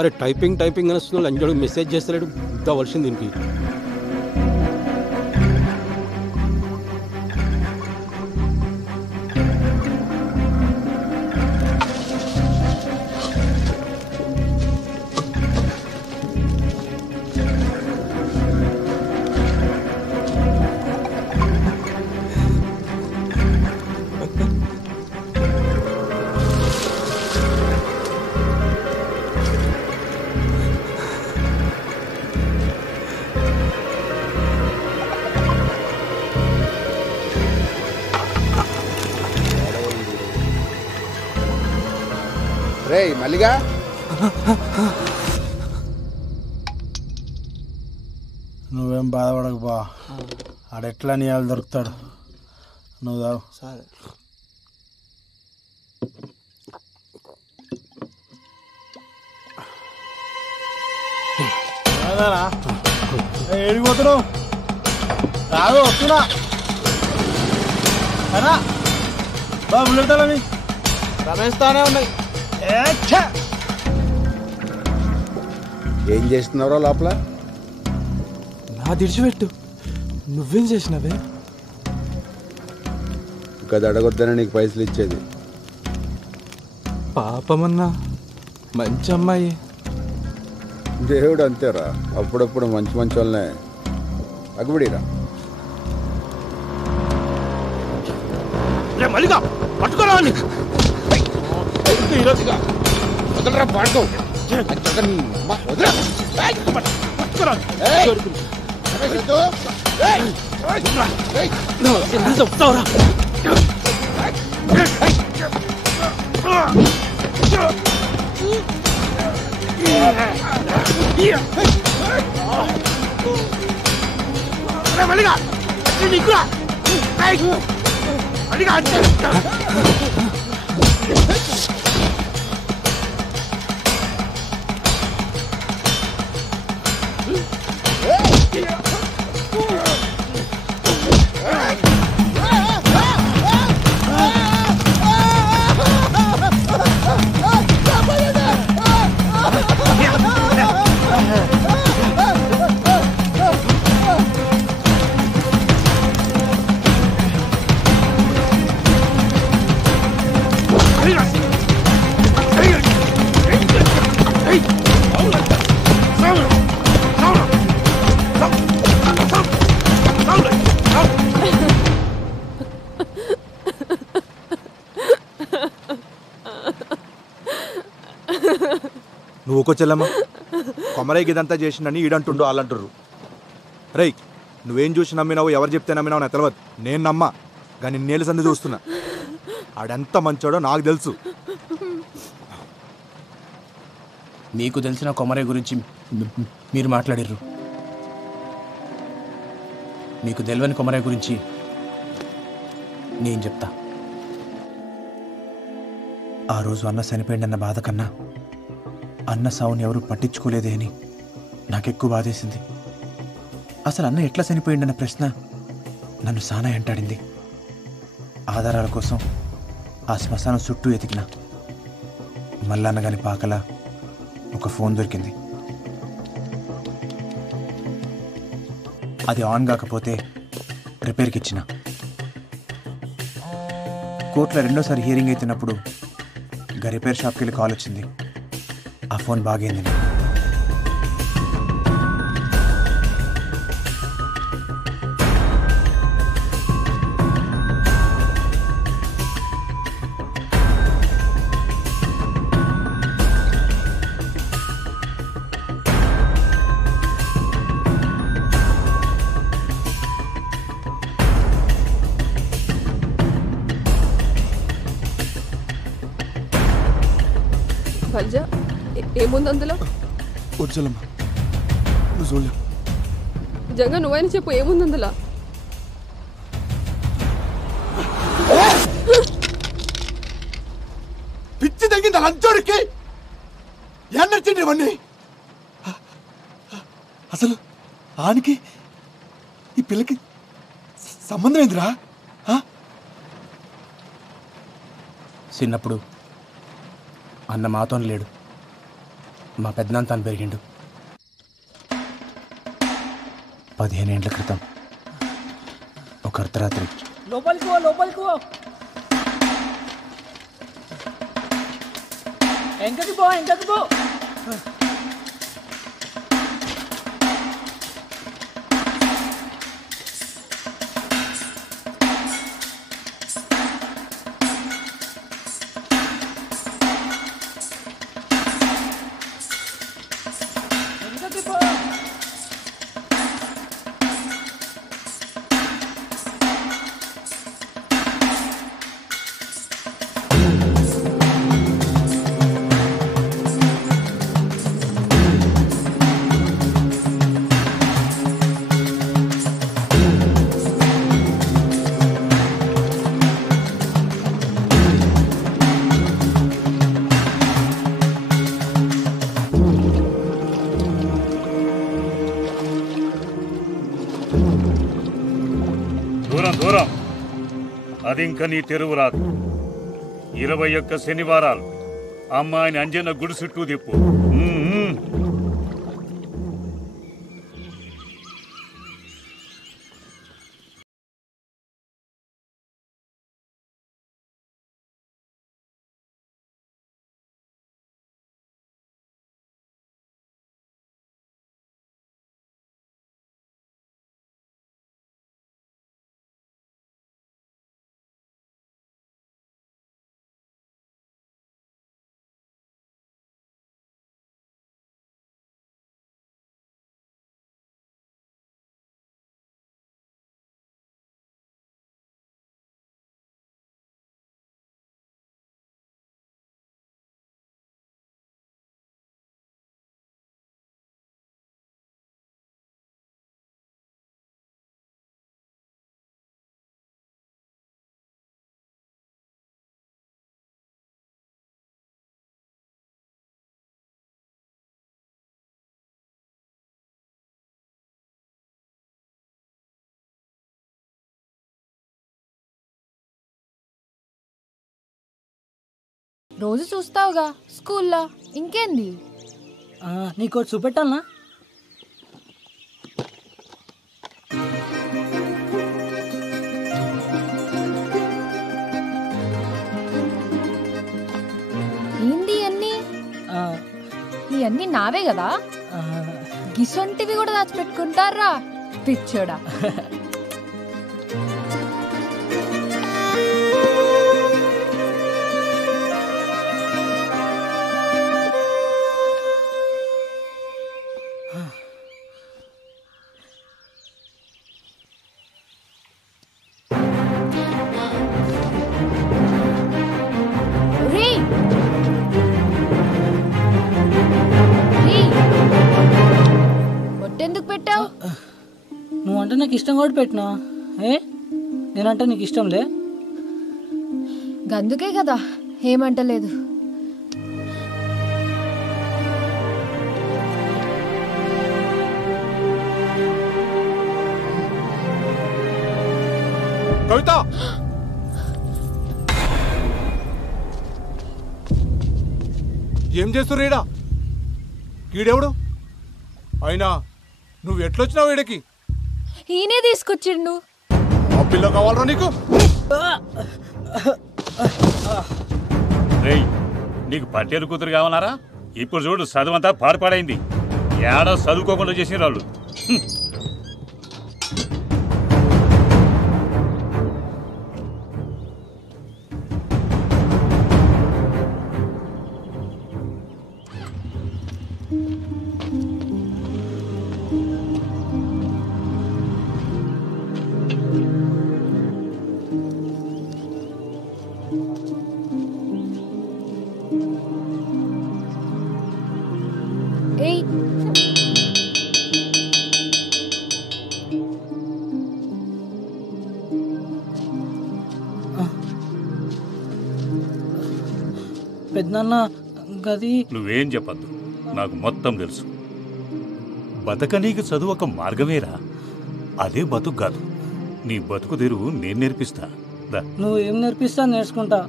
అరే టైపింగ్ అని వస్తున్నాడు, లంజోడు మెసేజ్ చేస్తలేడు. ఇంత వర్షం దీనికి. రే మల్లిగా, నువ్వేం బాధపడకు బా. ఆడెట్లా నీ వాళ్ళు దొరుకుతాడు. నువ్వు తావు. సరే. ఏడిపోతున్నావు? రాదు, వస్తున్నా. అనా బా బుల్లెట్టాలని రమేష్ తానే ఉన్నాయి. ఏం చేస్తున్నారో లోపల? నా దిడిచిపెట్టు. నువ్వేం చేసినవే? ఇంకా అడగొద్దని నీకు పైసలు ఇచ్చేది. పాపమన్నా, మంచి అమ్మాయి. దేవుడు అంతేరా, అప్పుడప్పుడు మంచి మంచి వాళ్ళనే అగ్గుబడిరా. మల్లిగా పట్టుకోరా ఈరోజుగా వదలరా పాడుకో. చెప్తావురా. మల్లిగా నీకురా మల్లిగా నువ్వు ఒక్కో చెల్లమ్మ కొమరయ్య ఇదంతా చేసిందని ఈడంటుండు వాళ్ళంటుర్రు. రేయ్ నువ్వేం చూసి నమ్మినావు, ఎవరు చెప్తే నమ్మినావు నాకు తెలియదు. నేను నమ్మా, కానీ నేల సంది చూస్తున్నా. ఆడెంత మంచోడో నాకు తెలుసు. మీకు తెలిసిన కొమరయ్య గురించి మీరు మాట్లాడారు. మీకు తెలియని కొమరయ్య గురించి నేను చెప్తా. ఆ రోజు అన్న చనిపోయిందన్న బాధ కన్నా అన్న సావుని ఎవరు పట్టించుకోలేదే అని నాకెక్కువ బాధేసింది. అసలు అన్న ఎట్లా చనిపోయిందన్న ప్రశ్న నన్ను సానా వెంటాడింది. ఆధారాల కోసం ఆ శ్మశానం చుట్టూ ఎతికిన మల్లన్నగాని పాకల ఒక ఫోన్ దొరికింది. అది ఆన్ కాకపోతే రిపేర్కి ఇచ్చిన. కోర్టులో రెండోసారి హియరింగ్ అవుతున్నప్పుడు రిపేర్ షాప్కి వెళ్ళి కాల్ వచ్చింది. ఆ ఫోన్ బాగైంది. బల్జా ఏముంది అందులో? వచ్చలమ్మా నువ్వు చూడలేవు. జంగా నువ్వైనా చెప్పు ఏముంది అందులో? పిచ్చి తగ్గింది లంచోడికి. ఎన్నొచ్చింది ఇవన్నీ? అసలు ఆనికి ఈ పిల్లకి సంబంధం ఏందిరా? చిన్నప్పుడు అన్న మాతో లేడు, మా పెద్దనాన్న తాను పెరిగిండు. 15 ఏళ్ల క్రితం ఒక అర్ధరాత్రి లోపలికి ఎంకకి పో దూరం అది ఇంకా నీ తెరువు రాదు. 21 శనివారాలు అమ్మాయిని అంజన్న గుడి చుట్టూ తిప్పు. రోజు చూస్తావుగా స్కూల్లో, ఇంకేంది? నీకు చూపెట్టాలనా? ఏంది అన్నీ? ఇవన్నీ నావే కదా. గిసొంటివి కూడా దాచిపెట్టుకుంటారా పిచ్చోడా? నువ్వంటే నాకు ఇష్టం కూడా పెట్టినా నేనంటే నీకు ఇష్టంలే. గందుకే కదా ఏమంటలేదు. కవిత, ఏం చేస్తుర్రు ఈడ? ఈడెవడు? అయినా నువ్వు ఎట్లొచ్చినావు ఈడకి? ఈయనే తీసుకొచ్చిండు. ఆ పిల్ల కావాలరా నీకు? రేయ్, నీకు పట్టేరు కూతురు కావాలరా? ఇప్పుడు చూడు చదువంతా పాడుపాడైంది. ఏడా చదువుకోకుండా చేసిన వాళ్ళు. ఏయ్, పెద్దనాన్న గది. నువ్వేం చెప్పద్దు, నాకు మొత్తం తెలుసు. బతకనీకి చదువు ఒక మార్గమేరా, అదే బతుకు కాదు. నీ బతుకు తెరువు నేను నేర్పిస్తా. నువ్వు ఏం నేర్పిస్తా నేర్చుకుంటా,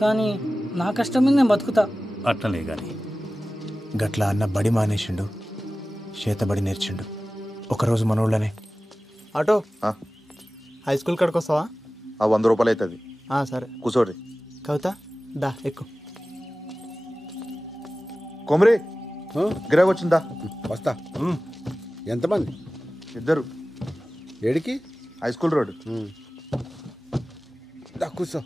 కానీ నా కష్టం మీద నేను బతుకుతా. అట్లనే గాని గట్లా అన్న బడి మానేసిండు, చేతబడి నేర్చిండు. ఒకరోజు మనోళ్ళనే. ఆటో హై స్కూల్ కాడికి వస్తావా? 100 రూపాయలు అవుతుంది. సరే కూర్చోరి. కవిత దా ఎక్కు. కొమరి గిరాకు వచ్చిందా? వస్తా. ఎంతమంది? 2. ఏడికి? High school road. దా కూర్చో.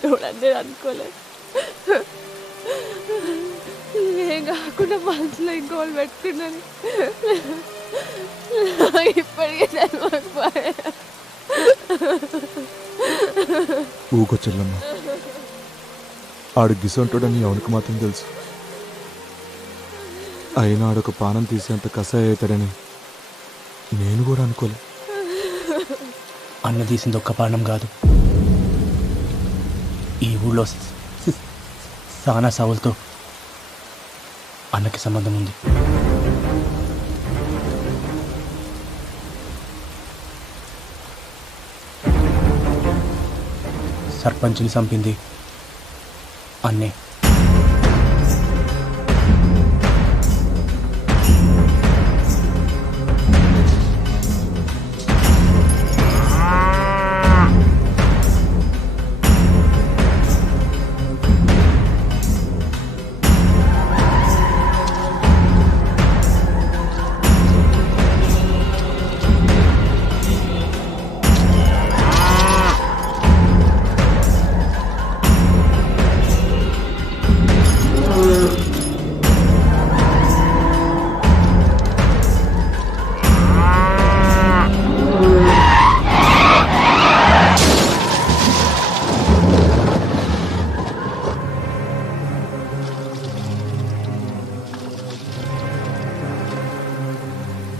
చూడండి అనుకోలేదు. ఏం కాకుండా మనసులో ఇంకోళ్ళు పెట్టుకున్నాను. ఇప్పటికే చనిపోయా. ఊకో చెల్లమ్మ, ఆడు గిసంటాడని ఎవరికి మాత్రం తెలుసు. అయినా ఆడొక పానం తీసేంత కసాయి అవుతాడని నేను కూడా అనుకోలే. అన్న తీసింది ఒక్క పానం కాదు, ఈ ఊళ్ళో సానా సావులతో అన్నకి సంబంధం ఉంది. సర్పంచ్ని చంపింది అన్నే.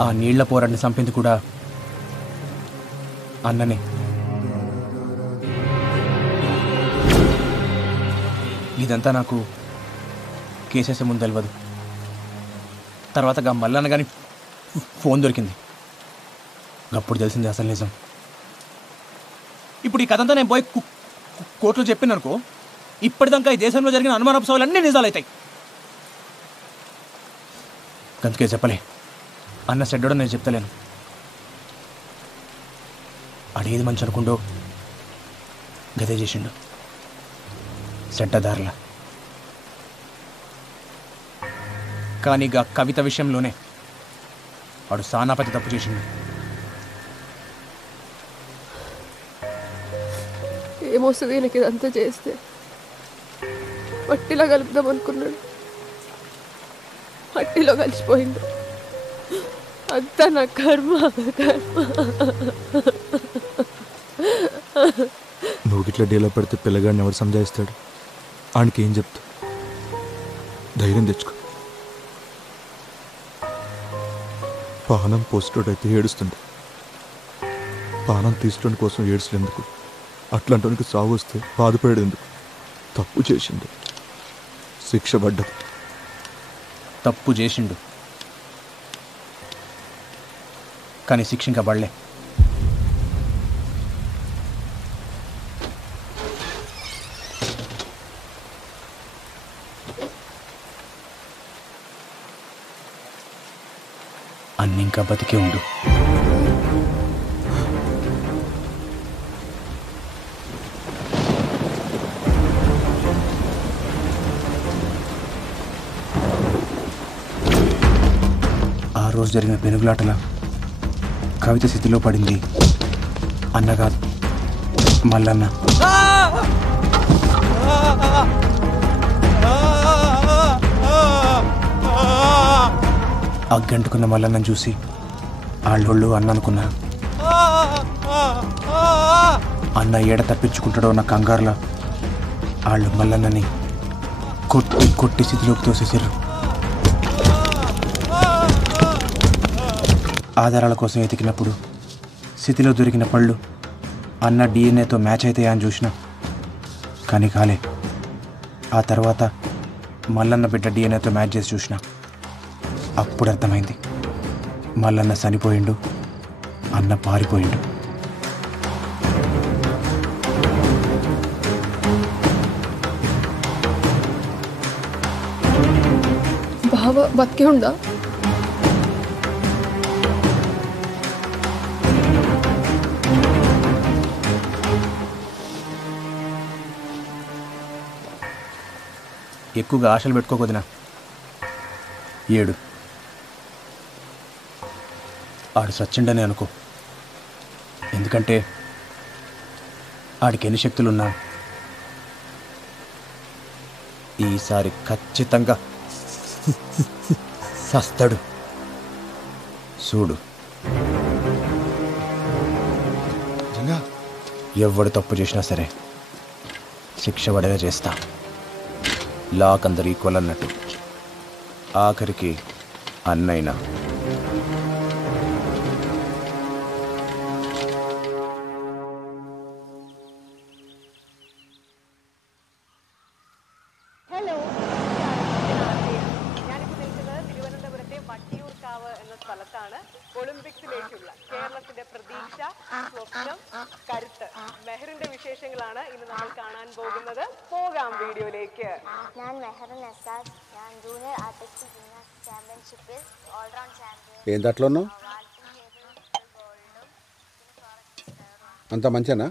ఆ నీళ్ల పోరాడిని చంపింది కూడా అన్ననే. ఇదంతా నాకు కేసేసే ముందు తెలియదు. తర్వాత మల్లన్న కానీ ఫోన్ దొరికింది, అప్పుడు తెలిసింది అసలు నిజం. ఇప్పుడు ఈ కథంతా నేను పోయి కోర్టులో చెప్పిననుకో, ఇప్పటిదాకా ఈ దేశంలో జరిగిన అనుమానపు సవాలన్నీ నిజాలవుతాయి. అందుకే చెప్పలే, అన్న చెడ్డోడో నేను చెప్తలేను. అడేది మంచి అనుకుండో గదే చేసిండు చెడ్డదారులా. కానీ గా కవిత విషయంలోనే వాడు సానాపతి తప్పు చేసిండు. ఏమొస్తుంది నాకు ఇదంతా చేస్తే? మట్టిలో కలుపుదాం అనుకున్నాడు, మట్టిలో కలిసిపోయిండు. అంతా నా కర్మ. నువ్వు గిట్లా డీలా పెడితే పిల్లగాడిని ఎవరు సంజాయిస్తాడు? ఆయనకి ఏం చెప్తా? ధైర్యం తెచ్చుకో. పానం పోస్టోడైతే ఏడుస్తుండే, పానం తీసుకోవడం కోసం ఏడుచులేందుకు? అట్లాంటి సాగు వస్తే బాధపడేందుకు? తప్పు చేసిండు, శిక్ష పడ్డది. తప్పు చేసిండు కానీ శిక్ష ఇంకా పడలే. అన్ని ఇంకా బతికే ఉండు. ఆ రోజు జరిగిన పెనుగులాటల కవిత స్థితిలో పడింది అన్న కాదు, మల్లన్న. అగ్గంటుకున్న మల్లన్నను చూసి ఆళ్ళోళ్ళు అన్న అనుకున్నా. అన్న ఏడ తప్పించుకుంటాడో ఉన్న కంగారులా వాళ్ళు మల్లన్నని కొట్టి కొట్టి స్థితిలోకి తోసేసారు. ఆధారాల కోసం వెతికినప్పుడు స్థితిలో దొరికిన పళ్ళు అన్న డిఎన్ఏతో మ్యాచ్ అవుతాయా అని చూసిన, కానీ కాలే. ఆ తర్వాత మల్లన్న బిడ్డ డిఎన్ఏతో మ్యాచ్ చేసి చూసిన, అప్పుడు అర్థమైంది మల్లన్న చనిపోయిండు, అన్న పారిపోయిండు. బావ బతికే ఉందా? ఎక్కువగా ఆశలు పెట్టుకోకొదినా. ఏడు ఆడు సచ్చిండని అనుకో, ఎందుకంటే ఆడికి ఎన్ని శక్తులున్నా ఈసారి ఖచ్చితంగా సస్తాడు. చూడు, ఎవడు తప్పు చేసినా సరే శిక్ష పడేలా చేస్తా. లాక్ అందరు ఈక్వల్ అన్నట్టు. ఆఖరికి అన్నైనా. ഒളിമ്പിക്സിലേക്കുള്ള കേരളത്തിന്റെ പ്രതീക്ഷ, സ്വപ്നം, കരുത്ത് മെഹറിന്റെ വിശേഷങ്ങളാണ് ഇന്ന് നമ്മൾ കാണാൻ പോകുന്നത്. പോകാം വീഡിയോയിലേക്ക്. ഞാൻ മെഹറിൻ എസാദ്. ഞാൻ ജൂനിയർ ആർട്ടിസ്റ്റിക് ജിംനാസ്റ്റിക് ചാമ്പ്യൻഷിപ്പിൽ ഓൾറൗണ്ട് ചാമ്പ്യൻ. ఏంది అట్లా ఉన్నావు? అంత మంచినా?